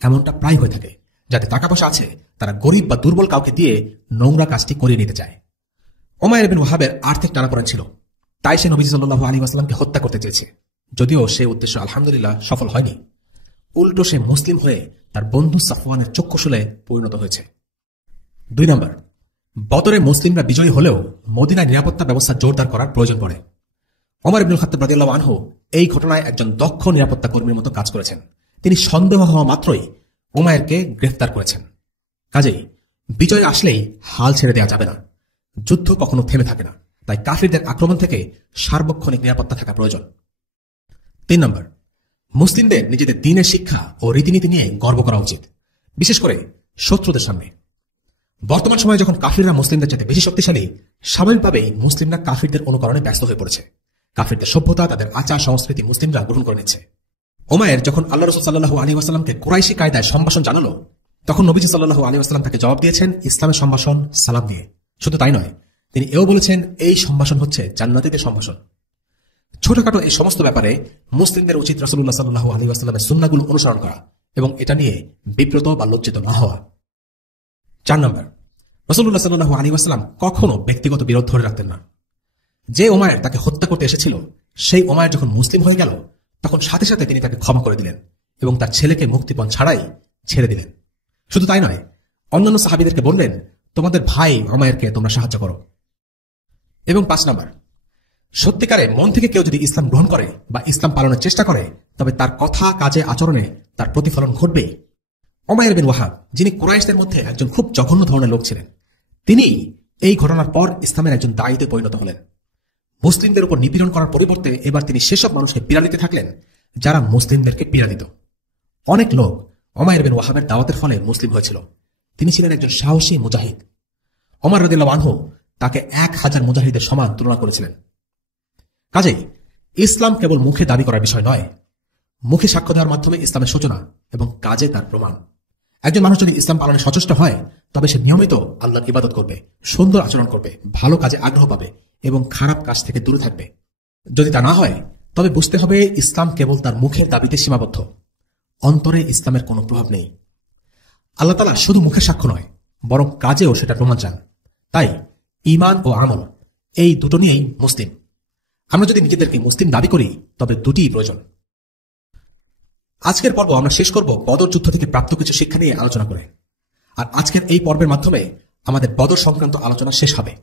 এমনটা প্রায় হয়ে থাকে, যাতে টাকা পয়সা আছে তারা গরিব বা দুর্বল কাউকে দিয়ে নোংরা কাজটি করিয়ে নিতে চায়। উমাইর ইবনে ওয়াহাবের আর্থিক টানাপোড়েন ছিল, তাই সে নবী সাল্লাল্লাহু আলাইহি ওয়াসাল্লামকে হত্যা করতে চেয়েছে। যদিও সে উদ্দেশ্য আলহামদুলিল্লাহ সফল হয়নি। উল্টো সে মুসলিম হয়ে তার বন্ধু সাফওয়ানের চক্ষুশূলে পরিণত হয়েছে। 2 নম্বর, বদরে মুসলিমরা বিজয়ী হলেও মদিনায় নিরাপত্তা ব্যবস্থা জোরদার করার প্রয়োজন পড়ে। ওমর ইবনুল খাত্তাব রাদিয়াল্লাহু আনহু এই ঘটনায় একজন দক্ষ নিরাপত্তা কর্মীর মতো কাজ করেছেন। তিনি সন্দেহ হওয়া মাত্রই উমাইরকে গ্রেফতার করেছেন। কাজেই বিজয় আসলেই হাল ছেড়ে দেওয়া যাবে না। যুদ্ধ কখনো থেমে থাকে না, তাই কাফিরদের আক্রমণ থেকে সার্বক্ষণিক নিরাপত্তা থাকা প্রয়োজন। 3 নম্বর, মুসলিমদের নিজেদের দ্বীনের শিক্ষা ও রীতিনীতি নিয়ে গর্ব করা উচিত, বিশেষ করে শত্রুদের সামনে। বর্তমান সময়ে যখন কাফিররা মুসলিমদের চাইতে বেশি শক্তিশালী, স্বাভাবিকভাবেই মুসলিমরা কাফিরদের অনুকরণে ব্যস্ত হয়ে পড়েছে। কাফিরদের সভ্যতা, তাদের আচার সংস্কৃতি মুসলিমরা গ্রহণ করে নিচ্ছে। উমাইর যখন আল্লাহ রাসূল সাল্লাল্লাহু আলাইহি ওয়াসাল্লামকে কুরাইশি কায়দায় সম্ভাষণ জানালো, তখন নবীজি সাল্লাল্লাহু আলাইহি ওয়াসাল্লাম তাকে জবাব দিয়েছেন ইসলামের সম্ভাষণ সালাম দিয়ে। শুধু তাই নয়, তিনি এও বলেছেন এই সম্ভাষণ হচ্ছে জান্নাতীদের সম্ভাষণ। ছোটখাটো এই সমস্ত ব্যাপারে মুসলিমদের উচিত রাসূলুল্লাহ সাল্লাল্লাহু আলাইহি ওয়াসাল্লামের সুন্নাহগুলো অনুসরণ করা এবং এটা নিয়ে বিব্রত বা লজ্জিত না হওয়া। 4 নম্বর, রাসূলুল্লাহ সাল্লাল্লাহু আলাইহি ওয়াসাল্লাম কখনো ব্যক্তিগত বিরোধ ধরে রাখতেন না। যে উমাইর তাকে হত্যা করতে এসেছিল, সেই উমাইর যখন মুসলিম হয়ে গেল, তখন সাথে সাথে তিনি তাকে ক্ষমা করে দিলেন এবং তার ছেলেকে মুক্তিপণ ছাড়াই ছেড়ে দিলেন। শুধু তাই নয়, অন্যান্য সাহাবীদেরকে বললেন তোমাদের ভাই উমাইরকে তোমরা সাহায্য করো। এবং 5 নম্বর, সত্যিকারে মন থেকে কেউ যদি ইসলাম গ্রহণ করে বা ইসলাম পালনের চেষ্টা করে, তবে তার কথা, কাজে, আচরণে তার প্রতিফলন ঘটবে। উমাইর বিন ওয়াহাব, যিনি কুরাইশদের মধ্যে একজন খুব জঘন্য ধরনের লোক ছিলেন, তিনি এই ঘটনার পর ইসলামের একজন দায়ীতে পরিণত হলেন। মুসলিমদের উপর নিপীড়ন করার পরিবর্তে এবার তিনি সেসব মানুষকে পীড়া দিতে থাকলেন যারা মুসলিমদেরকে পীড়া দিত। অনেক লোক উমাইর বিন ওয়াহাবের দাওয়াতের ফলে মুসলিম হয়েছিল। তিনি ছিলেন একজন সাহসী মুজাহিদ। ওমর রাদিয়াল্লাহু আনহু তাকে 1000 মুজাহিদের সমান তুলনা করেছিলেন। কাজেই ইসলাম কেবল মুখে দাবি করার বিষয় নয়, মুখে সাক্ষ্য দেওয়ার মাধ্যমে ইসলামের সূচনা এবং কাজে তার প্রমাণ। একজন মানুষ যদি ইসলাম পালনে সচেষ্ট হয় তবে সে নিয়মিত আল্লাহর ইবাদত করবে, সুন্দর আচরণ করবে, ভালো কাজে আগ্রহ পাবে এবং খারাপ কাজ থেকে দূরে থাকবে। যদি তা না হয় তবে বুঝতে হবে ইসলাম কেবল তার মুখের দাবিতে সীমাবদ্ধ, অন্তরে ইসলামের কোনো প্রভাব নেই। আল্লাহ তাআলা শুধু মুখের সাক্ষ্য নয় বরং কাজেও সেটা প্রমাণ চান। তাই ঈমান ও আমল এই দুটো নিয়েই মুসলিম। আমরা যদি নিজেদেরকে মুসলিম দাবি করি তবে দুটিই প্রয়োজন। আজকের পর্ব আমরা শেষ করব বদর যুদ্ধ থেকে প্রাপ্ত কিছু শিক্ষা নিয়ে আলোচনা করে। আর আজকের এই পর্বের মাধ্যমে আমাদের বদর সংক্রান্ত আলোচনা শেষ হবে।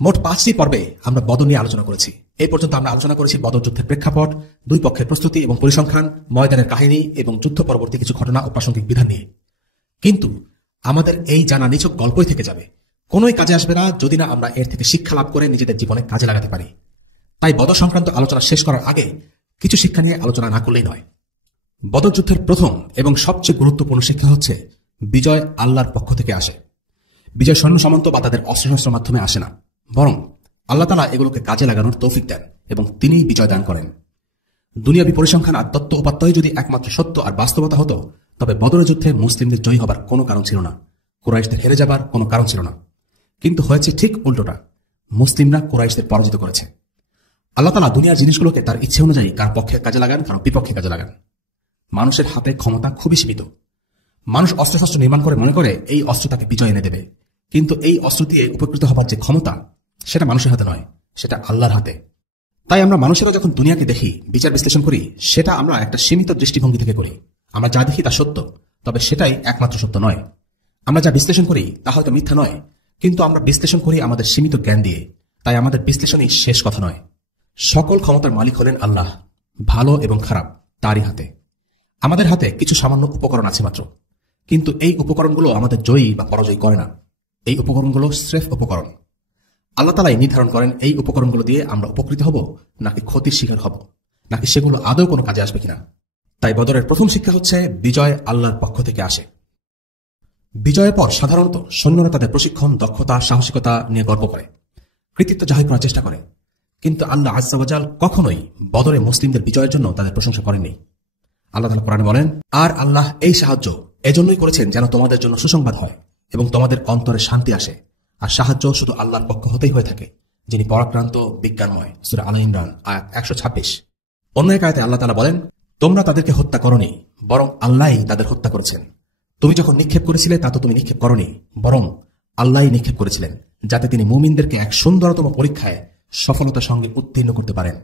মোট 5টি পর্বে আমরা বদর নিয়ে আলোচনা করেছি। এই পর্যন্ত আমরা আলোচনা করেছি বদর যুদ্ধের প্রেক্ষাপট, দুই পক্ষের প্রস্তুতি এবং পরিসংখ্যান, ময়দানের কাহিনী এবং যুদ্ধ পরবর্তী কিছু ঘটনা ও প্রাসঙ্গিক বিধান নিয়ে। কিন্তু আমাদের এই জানা নিছক গল্পই থেকে যাবে, কোনোই কাজে আসবে না যদি না আমরা এর থেকে শিক্ষা লাভ করে নিজেদের জীবনে কাজে লাগাতে পারি। তাই বদর সংক্রান্ত আলোচনা শেষ করার আগে কিছু শিক্ষা নিয়ে আলোচনা না করলেই নয়। বদর যুদ্ধের প্রথম এবং সবচেয়ে গুরুত্বপূর্ণ শিক্ষা হচ্ছে বিজয় আল্লাহর পক্ষ থেকে আসে। বিজয় সৈন্য সামন্ত বা তাদের অস্ত্রশস্ত্রের মাধ্যমে আসে না, বরং আল্লাহ তাআলা এগুলোকে কাজে লাগানোর তৌফিক দেন এবং তিনিই বিজয় দান করেন। দুনিয়াবী পরিসংখ্যান আর তত্ত্ব উপাত্তই যদি একমাত্র সত্য আর বাস্তবতা হতো তবে বদরের যুদ্ধে মুসলিমদের জয়ী হবার কোনো কারণ ছিল না, কুরাইশদের হেরে যাবার কোনো কারণ ছিল না। কিন্তু হয়েছে ঠিক উল্টোটা, মুসলিমরা কুরাইশদের পরাজিত করেছে। আল্লাহ তাআলা দুনিয়ার জিনিসগুলোকে তার ইচ্ছে অনুযায়ী কার পক্ষে কাজে লাগান, কারো বিপক্ষে কাজে লাগান। মানুষের হাতে ক্ষমতা খুবই সীমিত। মানুষ অস্ত্রশস্ত্র নির্মাণ করে মনে করে এই অস্ত্র তাকে বিজয় এনে দেবে, কিন্তু এই অস্ত্র দিয়ে উপকৃত হবার যে ক্ষমতা সেটা মানুষের হাতে নয়, সেটা আল্লাহর হাতে। তাই আমরা মানুষেরা যখন দুনিয়াকে দেখি, বিচার বিশ্লেষণ করি, সেটা আমরা একটা সীমিত দৃষ্টিভঙ্গি থেকে করি। আমরা যা দেখি তা সত্য, তবে সেটাই একমাত্র সত্য নয়। আমরা যা বিশ্লেষণ করি তা হয়তো মিথ্যা নয়, কিন্তু আমরা বিশ্লেষণ করি আমাদের সীমিত জ্ঞান দিয়ে। তাই আমাদের বিশ্লেষণই শেষ কথা নয়। সকল ক্ষমতার মালিক হলেন আল্লাহ, ভালো এবং খারাপ তারই হাতে। আমাদের হাতে কিছু সামান্য উপকরণ আছে মাত্র, কিন্তু এই উপকরণগুলো আমাদের জয়ী বা পরাজয় করে না। এই উপকরণগুলো স্রেফ উপকরণ। আল্লাহ তাআলাই নির্ধারণ করেন এই উপকরণগুলো দিয়ে আমরা উপকৃত হব নাকি ক্ষতির শিকার হব, নাকি সেগুলো আদৌ কোনো কাজে আসবে কিনা। তাই বদরের প্রথম শিক্ষা হচ্ছে বিজয় আল্লাহর পক্ষ থেকে আসে। বিজয়ের পর সাধারণত সৈন্যরা তাদের প্রশিক্ষণ, দক্ষতা, সাহসিকতা নিয়ে গর্ব করে, কৃতিত্ব জাহির করার চেষ্টা করে। কিন্তু আল্লাহ আজ্জা ওয়া জাল কখনোই বদরে মুসলিমদের বিজয়ের জন্য তাদের প্রশংসা করেননি। আল্লাহ তাআলা কোরআনে বলেন, আর আল্লাহ এই সাহায্য এজন্যই করেছেন যেন তোমাদের জন্য সুসংবাদ হয় এবং তোমাদের অন্তরে শান্তি আসে। আর সাহায্য শুধু আল্লাহর পক্ষ হতেই হয়ে থাকে, যিনি পরাক্রান্ত, বিজ্ঞানময়। সূরা আলে ইমরান আয়াত 126। অন্য এক আয়াতে আল্লাহ তাআলা বলেন, তোমরা তাদেরকে হত্যা করনি, বরং আল্লাহই তাদের হত্যা করেছেন। তুমি যখন নিক্ষেপ করেছিলে তা তো তুমি নিক্ষেপ করনি, বরং আল্লাহই নিক্ষেপ করেছিলেন, যাতে তিনি মুমিনদেরকে এক সুন্দরতম পরীক্ষায় সফলতার সঙ্গে উত্তীর্ণ করতে পারেন।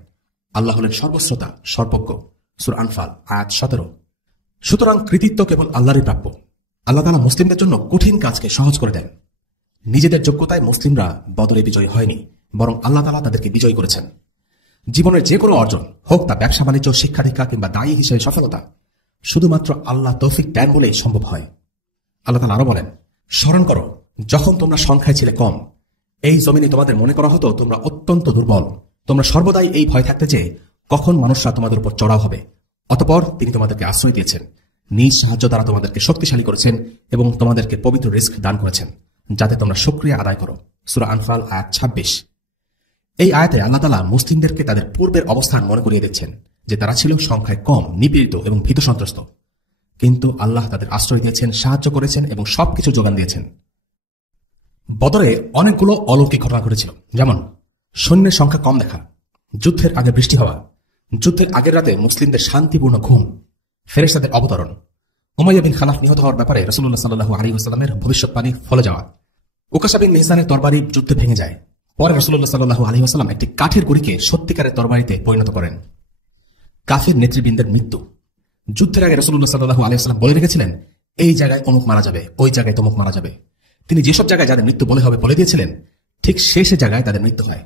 আল্লাহ হলেন সর্বশ্রোতা, সর্বজ্ঞ। সূরা আনফাল আয়াত 17। সুতরাং কৃতিত্ব কেবল আল্লাহরই প্রাপ্য। আল্লাহ তাআলা মুসলিমদের জন্য কঠিন কাজকে সহজ করে দেন। নিজেদের যোগ্যতায় মুসলিমরা বদরে বিজয়ী হয়নি, বরং আল্লাহ তাআলা তাদেরকে বিজয়ী করেছেন। জীবনের যে কোনো অর্জন, হোক তা ব্যবসা বাণিজ্য, শিক্ষা দীক্ষা কিংবা দায়ী হিসেবে সফলতা, শুধুমাত্র আল্লাহ তৌফিক দেন বলেই সম্ভব হয়। আল্লাহ তাআলা আরো বলেন, স্মরণ করো যখন তোমরা সংখ্যায় ছিলে কম, এই জমিনে তোমাদের মনে করা হতো তোমরা অত্যন্ত দুর্বল। তোমরা সর্বদাই এই ভয় থাকতে যে কখন মানুষরা তোমাদের উপর চড়াও হবে। অতঃপর তিনি তোমাদেরকে আশ্রয় দিয়েছেন, নিজ সাহায্য দ্বারা তোমাদেরকে শক্তিশালী করেছেন এবং তোমাদেরকে পবিত্র রিজক দান করেছেন, যাতে তোমরা শুকরিয়া আদায় করো। সূরা আনফাল আয়াত 26। এই আয়াতে আল্লাহ তাআলা মুসলিমদেরকে তাদের পূর্বের অবস্থান মনে করিয়ে দিচ্ছেন, যে তারা ছিল সংখ্যায় কম, নিপীড়িত এবং ভীত সন্ত্রস্ত। কিন্তু আল্লাহ তাদের আশ্রয় দিয়েছেন, সাহায্য করেছেন এবং সবকিছু যোগান দিয়েছেন। বদরে অনেকগুলো অলৌকিক ঘটনা ঘটেছিল, যেমন সৈন্যের সংখ্যা কম দেখা, যুদ্ধের আগে বৃষ্টি হওয়া, যুদ্ধের আগের রাতে মুসলিমদের শান্তিপূর্ণ ঘুম, ফেরেশতাদের অবতরণ, উমাইয়া বিন খালাফ নিহত হওয়ার ব্যাপারে রাসূলুল্লাহ সাল্লাল্লাহু আলাইহি ওয়াসাল্লামের ভবিষ্যৎবাণী ফলে যাওয়া, উকাশা বিন মিহসানের তরবারি যুদ্ধে ভেঙে যায়। পরে রাসূলুল্লাহ সাল্লাল্লাহু আলাইহি ওয়াসাল্লাম একটি কাঠের গুঁড়িকে সত্যিকারের তরবারিতে পরিণত করেন। কাফির নেতৃবৃন্দের মৃত্যু। যুদ্ধের আগে রাসূলুল্লাহ সাল্লাল্লাহু আলাইহি ওয়াসাল্লাম বলে রেখেছিলেন, এই জায়গায় অমুক মারা যাবে, ওই জায়গায় তমুক মারা যাবে। তিনি যেসব জায়গায় যাদের মৃত্যু বলে হবে বলে দিয়েছিলেন, ঠিক শেষে জায়গায় তাদের মৃত্যু হয়।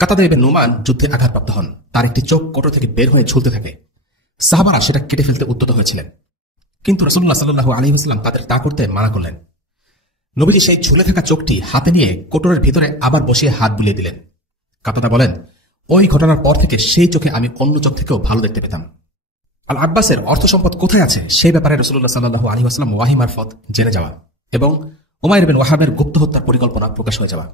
কাতাদা ইবনে নুমান যুদ্ধে আঘাতপ্রাপ্ত হন, তার একটি চোখ কোটর থেকে বের হয়ে ঝুলতে থাকে। সাহাবারা সেটা কেটে ফেলতে উদ্যত হয়েছিলেন, কিন্তু রাসূলুল্লাহ সাল্লাল্লাহু আলাইহি ওয়াসাল্লাম তাদের তা করতে মানা করলেন। নবীজি সেই ঝুলে থাকা চোখটি হাতে নিয়ে কোটরের ভিতরে আবার বসিয়ে হাত বুলিয়ে দিলেন। কাতাদা বলেন, ওই ঘটনার পর থেকে সেই চোখে আমি অন্য চোখ থেকেও ভালো দেখতে পেতাম। আল আব্বাসের অর্থ সম্পদ কোথায় আছে সেই ব্যাপারে রাসূলুল্লাহ সাল্লাল্লাহু আলাইহি ওয়াসাল্লাম ওয়াহী মারফত জেনে যাওয়া এবং উমাইর বিন ওয়াহাবের গুপ্ত হত্যার পরিকল্পনা প্রকাশ হয়ে যাওয়া।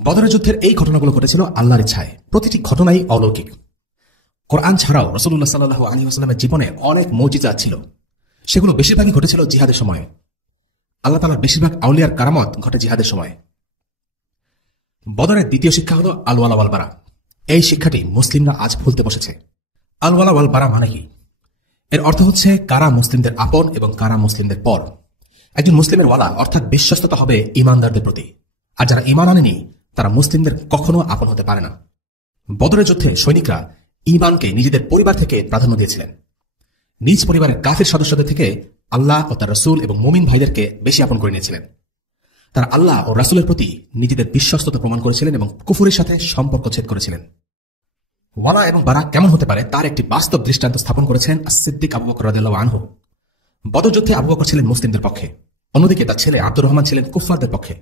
বদরের যুদ্ধের এই ঘটনাগুলো ঘটেছিল আল্লাহর ইচ্ছায়। প্রতিটি ঘটনাই অলৌকিক। কোরআন ছাড়াও রাসূলুল্লাহ সাল্লাল্লাহু আলাইহি ওয়াসাল্লামের জীবনে অনেক মুজিজা ছিল। সেগুলো বেশিরভাগই ঘটেছিল জিহাদের সময়। আল্লাহ তাআলার বেশিরভাগ আউলিয়ার কারামত ঘটে জিহাদের সময়। বদরের দ্বিতীয় শিক্ষা হল আল ওয়ালা ওয়াল বারা। এই শিক্ষাটি মুসলিমরা আজ ভুলতে বসেছে। আল ওয়ালা ওয়াল বারা মানে কি? এর অর্থ হচ্ছে কারা মুসলিমদের আপন এবং কারা মুসলিমদের পর। একজন মুসলিমের ওয়ালা অর্থাৎ বিশ্বস্ততা হবে ঈমানদারদের প্রতি, আর যারা ঈমান আনেনি তারা মুসলিমদের কখনো আপন হতে পারে না। বদরের যুদ্ধে সৈনিকরা ঈমানকে নিজেদের পরিবার থেকে প্রাধান্য দিয়েছিলেন। নিজ পরিবারের কাফির সদস্যদের থেকে আল্লাহ ও তার রাসূল এবং মুমিন ভাইদেরকে বেশি আপন করে নিয়েছিলেন। তারা আল্লাহ ও রাসূলের প্রতি নিজেদের বিশ্বস্ততা প্রমাণ করেছিলেন এবং কুফরের সাথে সম্পর্ক ছেদ করেছিলেন। ওয়ালা এবং বারা কেমন হতে পারে তার একটি বাস্তব দৃষ্টান্ত স্থাপন করেছেন সিদ্দিক আবু বকর রাদিয়াল্লাহু আনহু। বদর যুদ্ধে আবু বকর ছিলেন মুসলিমদের পক্ষে, অন্যদিকে তার ছেলে আব্দুর রহমান ছিলেন কুফফারদের পক্ষে।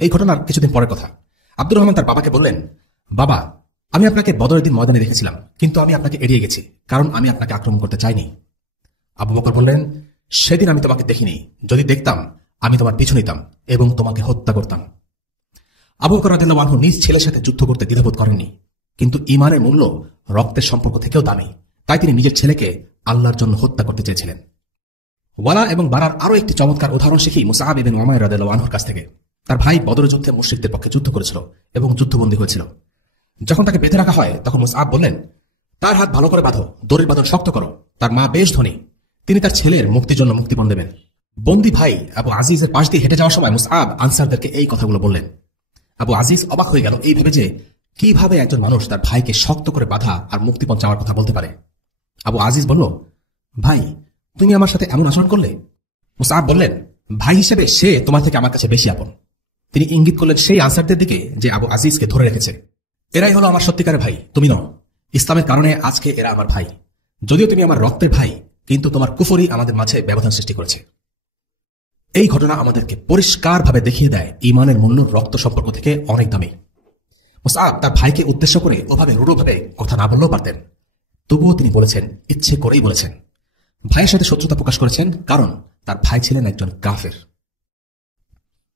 এই ঘটনার কিছুদিন পরের কথা। আব্দুর রহমান তার বাবাকে বললেন, বাবা, আমি আপনাকে বদরের দিন ময়দানে দেখেছিলাম, কিন্তু আমি আপনাকে এড়িয়ে গেছি, কারণ আমি আপনাকে আক্রমণ করতে চাইনি। আবু বকর বললেন, সেদিন আমি তোমাকে দেখিনি, যদি দেখতাম আমি তোমার পিছু নিতাম এবং তোমাকে হত্যা করতাম। আবু বকর রাদিয়াল্লাহু আনহু নিজ ছেলের সাথে যুদ্ধ করতে দ্বিধাবোধ করেননি, কিন্তু ঈমানের মূল্য রক্তের সম্পর্ক থেকেও দামি, তাই তিনি নিজের ছেলেকে আল্লাহর জন্য হত্যা করতে চেয়েছিলেন। ওয়ালা এবং বারার আরো একটি চমৎকার উদাহরণ শিখি মুসআব ইবনে উমাইর রাদিয়াল্লাহু আনহুর কাছ থেকে। তার ভাই বদর যুদ্ধে মুশরিকদের পক্ষে যুদ্ধ করেছিল এবং যুদ্ধবন্দী হয়েছিল। যখন তাকে বেঁধে রাখা হয় তখন মুসআব বললেন, তার হাত ভালো করে বাঁধো, দড়ির বাঁধন শক্ত করো, তার মা বেশ ধনী, তিনি তার ছেলের মুক্তির জন্য মুক্তিপণ দেবেন। বন্দী ভাই আবু আজিজের পাশ দিয়ে হেঁটে যাওয়ার সময় মুসআব আনসারদেরকে এই কথাগুলো বললেন। আবু আজিজ অবাক হয়ে গেল এইভাবে যে কিভাবে একজন মানুষ তার ভাইকে শক্ত করে বাঁধা আর মুক্তিপণ চাওয়ার কথা বলতে পারে। আবু আজিজ বলল, ভাই, তুমি আমার সাথে এমন আচরণ করলে? মুসআব বললেন, ভাই হিসেবে সে তোমার থেকে আমার কাছে বেশি আপন। তিনি ইঙ্গিত করলেন সেই আনসারদের দিকে যে আবু আজিজকে ধরে রেখেছে। এরাই হলো আমার সত্যিকারের ভাই, তুমি নও। ইসলামের কারণে আজকে এরা আমার ভাই। যদিও তুমি আমার রক্তের ভাই, কিন্তু তোমার কুফরি আমাদের মাঝে ব্যবধান সৃষ্টি করেছে। এই ঘটনা আমাদেরকে পরিষ্কারভাবে দেখিয়ে দেয় ঈমানের মূল্য রক্ত সম্পর্ক থেকে অনেক দামি। মুসআব তার ভাইকে উদ্দেশ্য করে ওভাবে রূঢ়ভাবে কথা না বললেও পারতেন, তবুও তিনি বলেছেন, ইচ্ছে করেই বলেছেন। ভাইয়ের সাথে শত্রুতা প্রকাশ করেছেন কারণ তার ভাই ছিলেন একজন কাফের।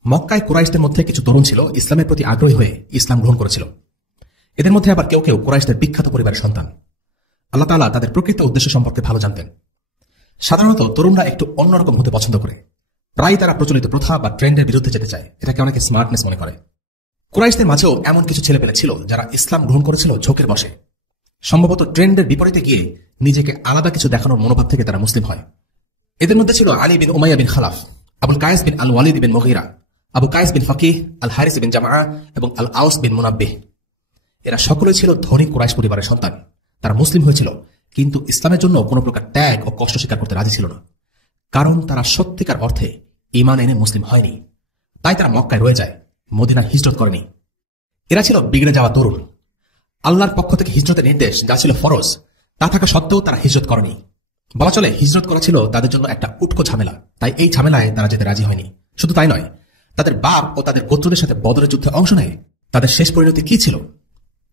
মক্কায় কুরাইশদের মধ্যে কিছু তরুণ ছিল ইসলামের প্রতি আগ্রহী হয়ে ইসলাম গ্রহণ করেছিল। এদের মধ্যে আবার কেউ কেউ কুরাইশদের বিখ্যাত পরিবারের সন্তান। আল্লাহ তাআলা তাদের প্রকৃত উদ্দেশ্য সম্পর্কে ভালো জানতেন। সাধারণত তরুণরা একটু অন্যরকম হতে পছন্দ করে। প্রায় তারা প্রচলিত প্রথা বা ট্রেন্ডের বিরুদ্ধে যেতে চায়। এটাকে অনেকে স্মার্টনেস মনে করে। কুরাইশদের মাঝেও এমন কিছু ছেলেপেলে ছিল যারা ইসলাম গ্রহণ করেছিল ঝোঁকের বশে। সম্ভবত ট্রেন্ডের বিপরীতে গিয়ে নিজেকে আলাদা কিছু দেখানোর মনোভাব থেকে তারা মুসলিম হয়। এদের মধ্যে ছিল আলী বিন উমাইয়া বিন খালাফ, আবুল কায়েস বিন আল ওয়ালিদ বিন মুগীরা, আবু কায়েস বিন ফাকিহ, আল হারিস বিন জামআ এবং আল আউস বিন মুনাব্বিহ। এরা সকলেই ছিল ধনী কুরাইশ পরিবারের সন্তান। তারা মুসলিম হয়েছিল, কিন্তু ইসলামের জন্য কোনো প্রকার ত্যাগ ও কষ্ট স্বীকার করতে রাজি ছিল না, কারণ তারা সত্যিকার অর্থে ঈমান এনে মুসলিম হয়নি। তাই তারা মক্কায় রয়ে যায়, মদিনায় হিজরত করেনি। এরা ছিল বিগড়ে যাওয়া তরুণ। আল্লাহর পক্ষ থেকে হিজরতের নির্দেশ যা ছিল ফরজ, তা থাকা সত্ত্বেও তারা হিজরত করেনি। বলা চলে হিজরত করা ছিল তাদের জন্য একটা উটকো ঝামেলা, তাই এই ঝামেলায় তারা যেতে রাজি হয়নি। শুধু তাই নয়, তাদের বাপ ও তাদের গোত্রদের সাথে বদরের যুদ্ধে অংশ নেয়। তাদের শেষ পরিণতি কি ছিল?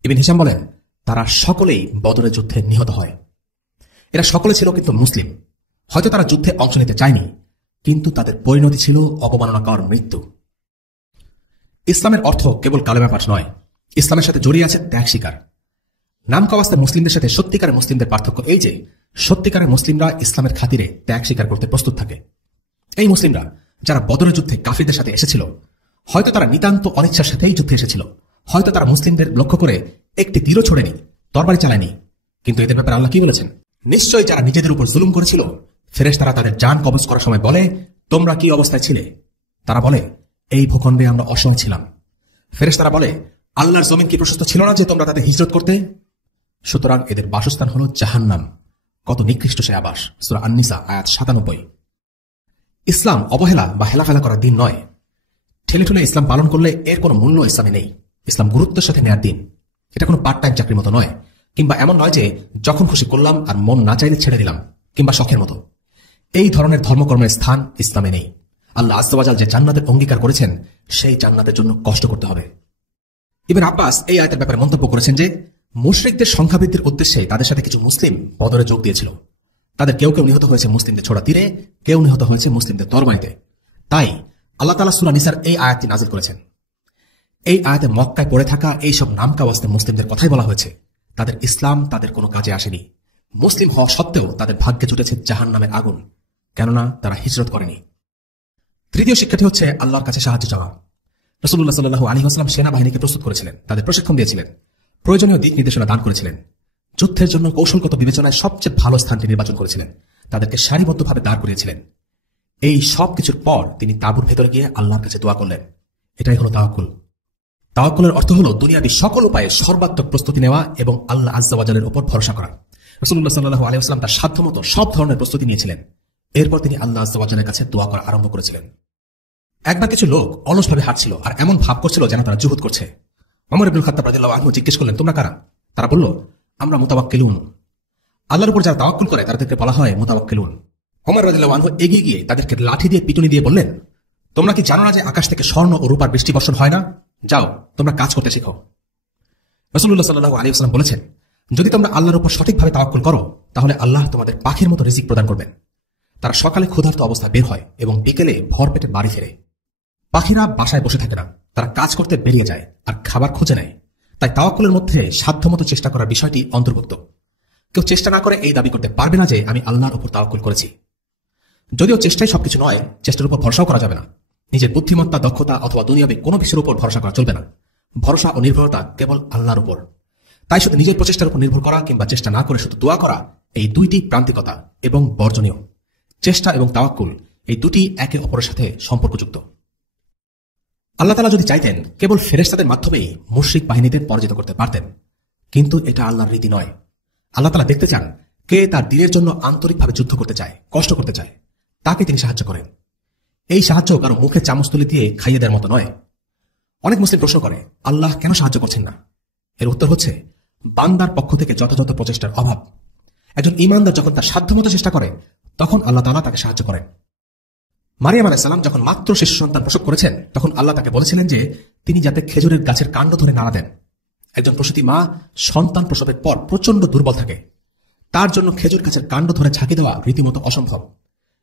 ইবনে হিশাম বলেন, তারা সকলেই বদরের যুদ্ধে নিহত হয়। এরা সকলে ছিল কিন্তু মুসলিম। হয়তো তারা যুদ্ধে অংশ নিতে চায়নি, কিন্তু তাদের পরিণতি ছিল অবমাননাকর মৃত্যু। ইসলামের অর্থ কেবল কালেমা পাঠ নয়, ইসলামের সাথে জড়িয়ে আছে ত্যাগ স্বীকার। নামকাওয়াস্তে মুসলিমদের সাথে সত্যিকারের মুসলিমদের পার্থক্য এই যে সত্যিকারের মুসলিমরা ইসলামের খাতিরে ত্যাগ স্বীকার করতে প্রস্তুত থাকে। এই মুসলিমরা যারা বদরের যুদ্ধে কাফিরদের সাথে এসেছিল, হয়তো তারা নিতান্ত অনিচ্ছার সাথেই যুদ্ধে এসেছিল, হয়তো তারা মুসলিমদের লক্ষ্য করে একটি তীরও ছোড়েনি, তরবারি চালায়নি। কিন্তু এদের ব্যাপারে আল্লাহ কি বলেছেন? নিশ্চয়ই যারা নিজেদের উপর জুলুম করেছিল, ফেরেশতারা তাদের জান কবজ করার সময় বলে, তোমরা কি অবস্থায় ছিলে? তারা বলে, এই ভূখণ্ডে আমরা অসহায় ছিলাম। ফেরেশতারা বলে, আল্লাহর জমিন কি প্রশস্ত ছিল না যে তোমরা তাদের হিজরত করতে? সুতরাং এদের বাসস্থান হল জাহান্নাম। কত নিকৃষ্ট সে আবাস। সূরা আন-নিসা আয়াত 97। ইসলাম অবহেলা বা হেলাফেলা করার দিন নয়। ঠেলে ঠেলে ইসলাম পালন করলে এর কোনো মূল্য ইসলামে নেই। ইসলাম গুরুত্বের সাথে নেয়ার দিন। এটা কোনো পার্ট টাইম চাকরির মতো নয়, কিংবা এমন নয় যে যখন খুশি করলাম আর মন না চাইলে ছেড়ে দিলাম, কিংবা শখের মতো। এই ধরনের ধর্মকর্মের স্থান ইসলামে নেই। আল্লাহ আযজা ওয়া জাল যে জান্নাতের অঙ্গীকার করেছেন, সেই জান্নাতের জন্য কষ্ট করতে হবে। ইবনে আব্বাস এই আয়াতের ব্যাপারে মন্তব্য করেছেন যে মুশরিকদের সংখ্যা বৃদ্ধির উদ্দেশ্যে তাদের সাথে কিছু মুসলিম বদরে যোগ দিয়েছিল। তাদের কেউ কেউ নিহত হয়েছে মুসলিমদের ছোড়া তীরে, কেউ নিহত হয়েছে মুসলিমদের তরবারিতে। তাই আল্লাহ তাআলা সূরা নিসার এই আয়াতটি নাযিল করেছেন। এই আয়াতে মক্কায় পড়ে থাকা এইসব নামকাওয়াস্তে মুসলিমদের কথাই বলা হয়েছে। তাদের ইসলাম তাদের কোনো কাজে আসেনি। মুসলিম হওয়া সত্ত্বেও তাদের ভাগ্যে জুটেছে জাহান্নামের আগুন, কেননা তারা হিজরত করেনি। তৃতীয় শিক্ষাটি হচ্ছে আল্লাহর কাছে সাহায্য চাওয়া। রাসূলুল্লাহ সাল্লাল্লাহু আলাইহি ওয়াসাল্লাম সেনাবাহিনীকে প্রস্তুত করেছিলেন, তাদের প্রশিক্ষণ দিয়েছিলেন, প্রয়োজনীয় দিক নির্দেশনা দান করেছিলেন, যুদ্ধের জন্য কৌশলগত বিবেচনায় সবচেয়ে ভালো স্থানটি নির্বাচন করেছিলেন, তাদেরকে সারিবদ্ধভাবে দাঁড় করিয়েছিলেন। এই সব কিছুর পর তিনি তাঁবুর ভেতরে গিয়ে আল্লাহর কাছে দোয়া করলেন। এটাই হলো তাওয়াক্কুল। তাওয়াক্কুলের অর্থ হলো দুনিয়াবী সকল উপায়ে সর্বাত্মক প্রস্তুতি নেওয়া এবং আল্লাহ আযজা ওয়া জাল্লার উপর ভরসা করা। রাসূলুল্লাহ সাল্লাল্লাহু আলাইহি ওয়াসাল্লাম তার সাধ্যমতো সব ধরনের প্রস্তুতি নিয়েছিলেন। এরপর তিনি আল্লাহ আযজা ওয়া জাল্লার কাছে দোয়া করা আরম্ভ করেছিলেন। একবার কিছু লোক অলসভাবে হাঁটছিল আর এমন ভাব করছিল যেন তারা জুহুদ করছে। ওমর ইবনুল খাত্তাব রাদিয়াল্লাহু আনহু জিজ্ঞেস করলেন, তোমরা কারা? তারা বলল, আমরা মুতাওয়াক্কিলুন। আল্লাহর উপর যারা তাওয়াক্কুল করে তাদেরকে বলা হয় মুতাওয়াক্কিলুন। ওমর রাদিয়াল্লাহু আনহু এগিয়ে গিয়ে তাদেরকে লাঠি দিয়ে পিটুনি দিয়ে বললেন, তোমরা কি জানো না যে আকাশ থেকে স্বর্ণ ও রূপার বৃষ্টি বর্ষণ হয় না? যাও, তোমরা কাজ করতে শিখো। রাসূলুল্লাহ সাল্লাল্লাহু আলাইহি ওয়াসাল্লাম বলেছেন, যদি তোমরা আল্লাহর উপর সঠিকভাবে তাওয়াক্কুল করো তাহলে আল্লাহ তোমাদের পাখির মতো রিজিক প্রদান করবেন। তারা সকালে ক্ষুধার্ত অবস্থায় বের হয় এবং বিকেলে ভরপেটে বাড়ি ফেরে। পাখিরা বাসায় বসে থাকে না, তারা কাজ করতে বেরিয়ে যায় আর খাবার খুঁজে নেয়। তাই তাওয়াক্কুলের মধ্যে সাধ্যমতো চেষ্টা করার বিষয়টি অন্তর্ভুক্ত। কেউ চেষ্টা না করে এই দাবি করতে পারবে না যে আমি আল্লাহর উপর তাওয়াক্কুল করেছি। যদিও চেষ্টাই সবকিছু নয়, চেষ্টার উপর ভরসাও করা যাবে না। নিজের বুদ্ধিমত্তা, দক্ষতা অথবা দুনিয়াবী কোনো কিছুর উপর ভরসা করা চলবে না। ভরসা ও নির্ভরতা কেবল আল্লাহর উপর। তাই শুধু নিজের প্রচেষ্টার উপর নির্ভর করা কিংবা চেষ্টা না করে শুধু দোয়া করা, এই দুইটি প্রান্তিকতা এবং বর্জনীয়। চেষ্টা এবং তাওয়াক্কুল এই দুটি একে অপরের সাথে সম্পর্কযুক্ত। আল্লাহ তাআলা যদি চাইতেন কেবল ফেরেশতাদের মাধ্যমেই মুশরিক বাহিনীদের পরাজিত করতে পারতেন, কিন্তু এটা আল্লাহর রীতি নয়। আল্লাহ তাআলা দেখতে চান কে তার দ্বীনের জন্য আন্তরিকভাবে যুদ্ধ করতে চায়, কষ্ট করতে চায়, তাকে তিনি সাহায্য করেন। এই সাহায্য কারো মুখে চামচ তুলে দিয়ে খাইয়ে দেওয়ার মতো নয়। অনেক মুসলিম প্রশ্ন করে, আল্লাহ কেন সাহায্য করছেন না? এর উত্তর হচ্ছে বান্দার পক্ষ থেকে যথাযথ প্রচেষ্টার অভাব। একজন ঈমানদার যখন তার সাধ্যমতো চেষ্টা করে তখন আল্লাহ তাআলা তাকে সাহায্য করেন। মারিয়াম আলাইহিস সালাম যখন মাত্র শিশু সন্তান প্রসব করেছেন তখন আল্লাহ তাকে বলেছিলেন যে তিনি যাতে খেজুরের গাছের কাণ্ড ধরে নাড়া দেন। একজন প্রসূতি মা সন্তান প্রসবের পর প্রচন্ড দুর্বল থাকে, তার জন্য খেজুর গাছের কাণ্ড ধরে ঝাঁকি দেওয়া রীতিমতো অসম্ভব।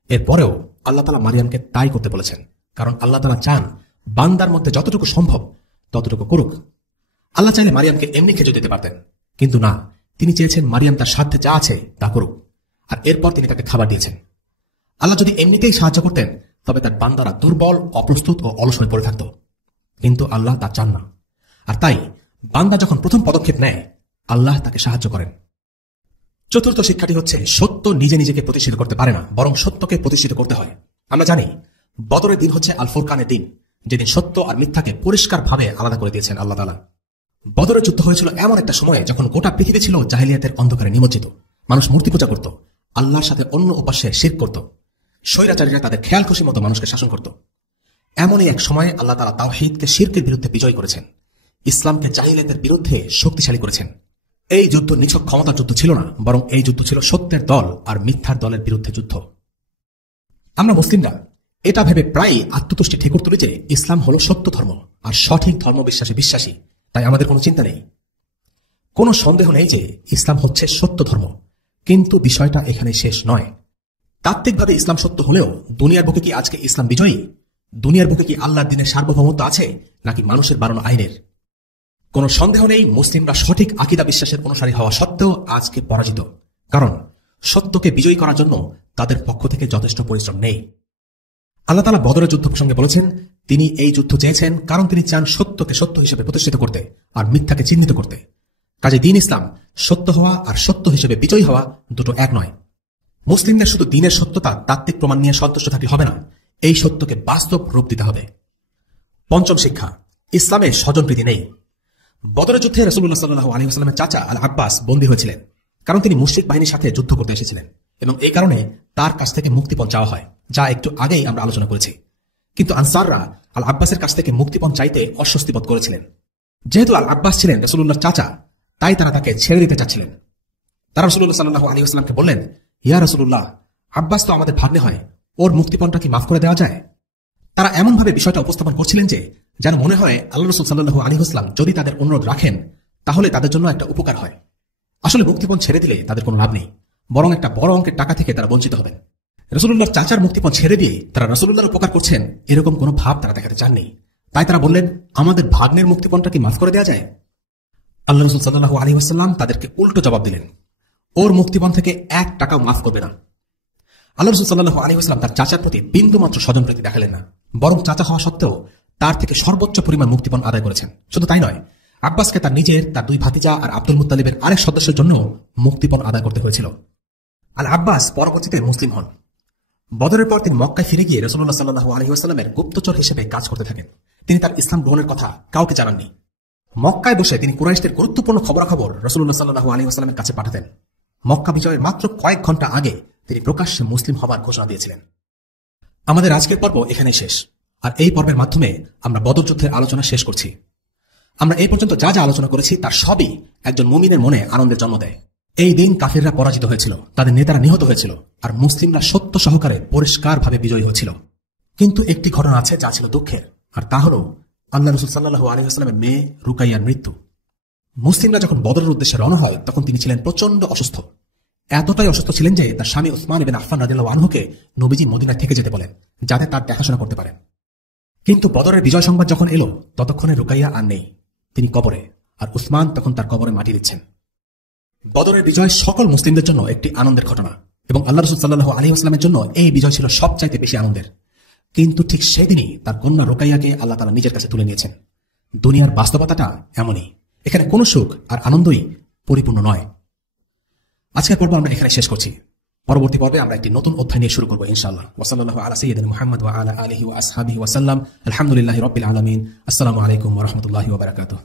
এরপরেও আল্লাহ তাআলা মারিয়ামকে তাই করতে বলেছেন, কারণ আল্লাহ তাআলা চান বান্দার মধ্যে যতটুকু সম্ভব ততটুকু করুক। আল্লাহ চাইলে মারিয়ামকে এমনি খেজুর দিতে পারতেন, কিন্তু না, তিনি চেয়েছেন মারিয়াম তার সাধ্যে যা আছে তা করুক, আর এরপর তিনি তাকে খাবার দিয়েছেন। আল্লাহ যদি এমনিতেই সাহায্য করতেন তবে তার বান্দারা দুর্বল, অপ্রস্তুত ও অলস হয়ে পড়ে থাকত, কিন্তু আল্লাহ তা চান না। আর তাই বান্দা যখন প্রথম পদক্ষেপ নেয় আল্লাহ তাকে সাহায্য করেন। চতুর্থ শিক্ষাটি হচ্ছে সত্য নিজে নিজেকে প্রতিষ্ঠিত করতে পারে না, বরং সত্যকে প্রতিষ্ঠিত করতে হয়। আমরা জানি বদরের দিন হচ্ছে আল ফুরকানের দিন, যেদিন সত্য আর মিথ্যাকে পরিষ্কারভাবে আলাদা করে দিয়েছেন আল্লাহ তাআলা। বদরের যুদ্ধ হয়েছিল এমন একটা সময়ে যখন গোটা পৃথিবী ছিল জাহিলিয়াতের অন্ধকারে নিমজ্জিত। মানুষ মূর্তি পূজা করত, আল্লাহর সাথে অন্য উপাস্যে শিরক করত, স্বৈরাচারীরা তাদের খেয়াল খুশি মতো মানুষকে শাসন করত। এমনই এক সময়ে আল্লাহ তাআলা তাওহীদকে শিরকের বিরুদ্ধে বিজয় করেছেন, ইসলামকে জাহিলিয়াতের বিরুদ্ধে শক্তিশালী করেছেন। এই যুদ্ধ নিছক ক্ষমতার যুদ্ধ ছিল না, বরং এই যুদ্ধ ছিল সত্যের দল আর মিথ্যার দলের বিরুদ্ধে যুদ্ধ। আমরা মুসলিমরা এটা ভেবে প্রায় আত্মতুষ্টি ঠেকুর তুলি যে ইসলাম হলো সত্য ধর্ম আর সঠিক ধর্মবিশ্বাসে বিশ্বাসী, তাই আমাদের কোনো চিন্তা নেই। কোনো সন্দেহ নেই যে ইসলাম হচ্ছে সত্য ধর্ম, কিন্তু বিষয়টা এখানে শেষ নয়। তাত্ত্বিকভাবে ইসলাম সত্য হলেও দুনিয়ার বুকে কি আজকে ইসলাম বিজয়ী? দুনিয়ার বুকে কি আল্লাহর দ্বীনের সার্বভৌমত্ব আছে নাকি মানুষের বানানো আইনের? কোনো সন্দেহ নেই মুসলিমরা সঠিক আকীদা বিশ্বাসের অনুসারী হওয়া সত্ত্বেও আজকে পরাজিত, কারণ সত্যকে বিজয়ী করার জন্য তাদের পক্ষ থেকে যথেষ্ট পরিশ্রম নেই। আল্লাহ তাআলা বদরের যুদ্ধ প্রসঙ্গে বলেছেন, তিনি এই যুদ্ধ চেয়েছেন কারণ তিনি চান সত্যকে সত্য হিসেবে প্রতিষ্ঠিত করতে আর মিথ্যাকে চিহ্নিত করতে। কাজে দ্বীন ইসলাম সত্য হওয়া আর সত্য হিসেবে বিজয়ী হওয়া দুটো এক নয়। মুসলিমদের শুধু দ্বীনের সত্যতা তাত্ত্বিক প্রমাণ নিয়ে সন্তুষ্ট থাকলে হবে না, এই সত্যকে বাস্তব রূপ দিতে হবে। পঞ্চম শিক্ষা, ইসলামে স্বজনপ্রীতি নেই। বদরের যুদ্ধে রাসূলুল্লাহ সাল্লাল্লাহু আলাইহি ওয়াসাল্লামের চাচা আল আব্বাস বন্দী হয়েছিলেন, কারণ তিনি মুশরিক বাহিনীর সাথে যুদ্ধ করতে এসেছিলেন এবং এই কারণে তার কাছ থেকে মুক্তিপণ চাওয়া হয়, যা একটু আগেই আমরা আলোচনা করেছি। কিন্তু আনসাররা আল আব্বাসের কাছ থেকে মুক্তিপণ চাইতে অস্বস্তি বোধ করেছিলেন। যেহেতু আল আব্বাস ছিলেন রাসূলুল্লাহর চাচা, তাই তারা তাকে ছেড়ে দিতে চাচ্ছিলেন। তারা রাসূলুল্লাহ সাল্লাল্লাহু আলাইহি ওয়াসাল্লামকে বললেন, ইয়া রাসূলুল্লাহ, আব্বাস তো আমাদের ভাগ্নে হয়, ওর মুক্তিপণটা কি মাফ করে দেওয়া যায়? তারা এমনভাবে বিষয়টা উপস্থাপন করছিলেন যে যেন মনে হয় আল্লাহ রাসূল সাল্লাল্লাহু আলাইহি ওয়াসাল্লাম যদি তাদের অনুরোধ রাখেন তাহলে তাদের জন্য একটা উপকার হয়। আসলে মুক্তিপণ ছেড়ে দিলে তাদের কোনো লাভ নেই, বরং একটা বড় অঙ্কের টাকা থেকে তারা বঞ্চিত হবেন। রাসূলুল্লাহর চাচার মুক্তিপণ ছেড়ে দিয়ে তারা রাসূলুল্লাহর উপকার করছেন এরকম কোনো ভাব তারা দেখাতে চাননি। তাই তারা বললেন, আমাদের ভাগ্নের মুক্তিপণটা কি মাফ করে দেওয়া যায়? আল্লাহ রাসূল সাল্লাল্লাহু আলাইহি ওয়াসাল্লাম তাদেরকে উল্টো জবাব দিলেন, ওর মুক্তিপণ থেকে 1 টাকাও মাফ করবে না। আল্লাহ রাসূল সাল্লাল্লাহু আলাইহি ওয়াসাল্লাম তার চাচার প্রতি বিন্দুমাত্র স্বজনপ্রীতি দেখালেন না, বরং চাচা হওয়া সত্ত্বেও তার থেকে সর্বোচ্চ পরিমাণ মুক্তিপণ আদায় করেছেন। শুধু তাই নয়, আব্বাসকে তার নিজের, তার 2 ভাতিজা আর আব্দুল মুত্তালিবের আরেক সদস্যের জন্য মুক্তিপণ আদায় করতে হয়েছিল। আল আব্বাস পরবর্তীতে মুসলিম হন। বদরের পর তিনি মক্কায় ফিরে গিয়ে রাসূলুল্লাহ সাল্লাল্লাহু আলাইহি ওয়াসাল্লামের গুপ্তচর হিসেবে কাজ করতে থাকেন। তিনি তার ইসলাম গ্রহণের কথা কাউকে জানাননি। মক্কায় বসে তিনি কুরাইশদের গুরুত্বপূর্ণ খবরাখবর রাসূলুল্লাহ সাল্লাল্লাহু আলাইহি ওয়াসাল্লামের কাছে পাঠাতেন। মক্কা বিজয়ের মাত্র কয়েক ঘন্টা আগে তিনি প্রকাশ্যে মুসলিম হবার ঘোষণা দিয়েছিলেন। আমাদের আজকের পর্ব এখানেই শেষ, আর এই পর্বের মাধ্যমে আমরা বদর যুদ্ধের আলোচনা শেষ করছি। আমরা এই পর্যন্ত যা যা আলোচনা করেছি তার সবই একজন মুমিনের মনে আনন্দের জন্ম দেয়। এই দিন কাফিররা পরাজিত হয়েছিল, তাদের নেতারা নিহত হয়েছিল, আর মুসলিমরা সত্য সহকারে পরিষ্কারভাবে বিজয়ী হয়েছিল। কিন্তু একটি ঘটনা আছে যা ছিল দুঃখের, আর তা হল আল্লাহ রাসূল সাল্লাল্লাহু আলাইহি ওয়াসাল্লামের মেয়ে রুকাইয়ার মৃত্যু। মুসলিমরা যখন বদরের উদ্দেশ্যে রওনা হয় তখন তিনি ছিলেন প্রচন্ড অসুস্থ। এতটাই অসুস্থ ছিলেন যে তার স্বামী উসমান ইবনে আফফান রাদিয়াল্লাহু আনহুকে নবীজি মদিনায় থেকে যেতে বলেন, যাতে তার দেখাশোনা করতে পারেন। কিন্তু বদরের বিজয় সংবাদ যখন এলো ততক্ষণে রুকাইয়া আর নেই, তিনি কবরে, আর উসমান তখন তার কবরে মাটি দিচ্ছেন। বদরের বিজয় সকল মুসলিমদের জন্য একটি আনন্দের ঘটনা, এবং আল্লাহ রাসূল সাল্লাল্লাহু আলাইহি ওয়াসাল্লামের জন্য এই বিজয় ছিল সবচাইতে বেশি আনন্দের। কিন্তু ঠিক সেদিনই তার কন্যা রুকাইয়াকে আল্লাহ তাআলা নিজের কাছে তুলে নিয়েছেন। দুনিয়ার বাস্তবতাটা এমনই, এখানে কোনো সুখ আর আনন্দই পরিপূর্ণ নয়। আজকের পর্ব আমরা এখানে শেষ করছি। পরবর্তী পর্বে আমরা একটি নতুন অধ্যায় নিয়ে শুরু করব ইনশাআল্লাহ। ওয়া সাল্লাল্লাহু আলা সাইয়্যিদিনা মুহাম্মদ ওয়া আলা আলিহি ওয়া আসহাবিহি ওয়া সাল্লাম। আলহামদুলিল্লাহি রাব্বিল আলামিন। আসসালামু আলাইকুম ওয়া রাহমাতুল্লাহি ওয়া বারাকাতুহু।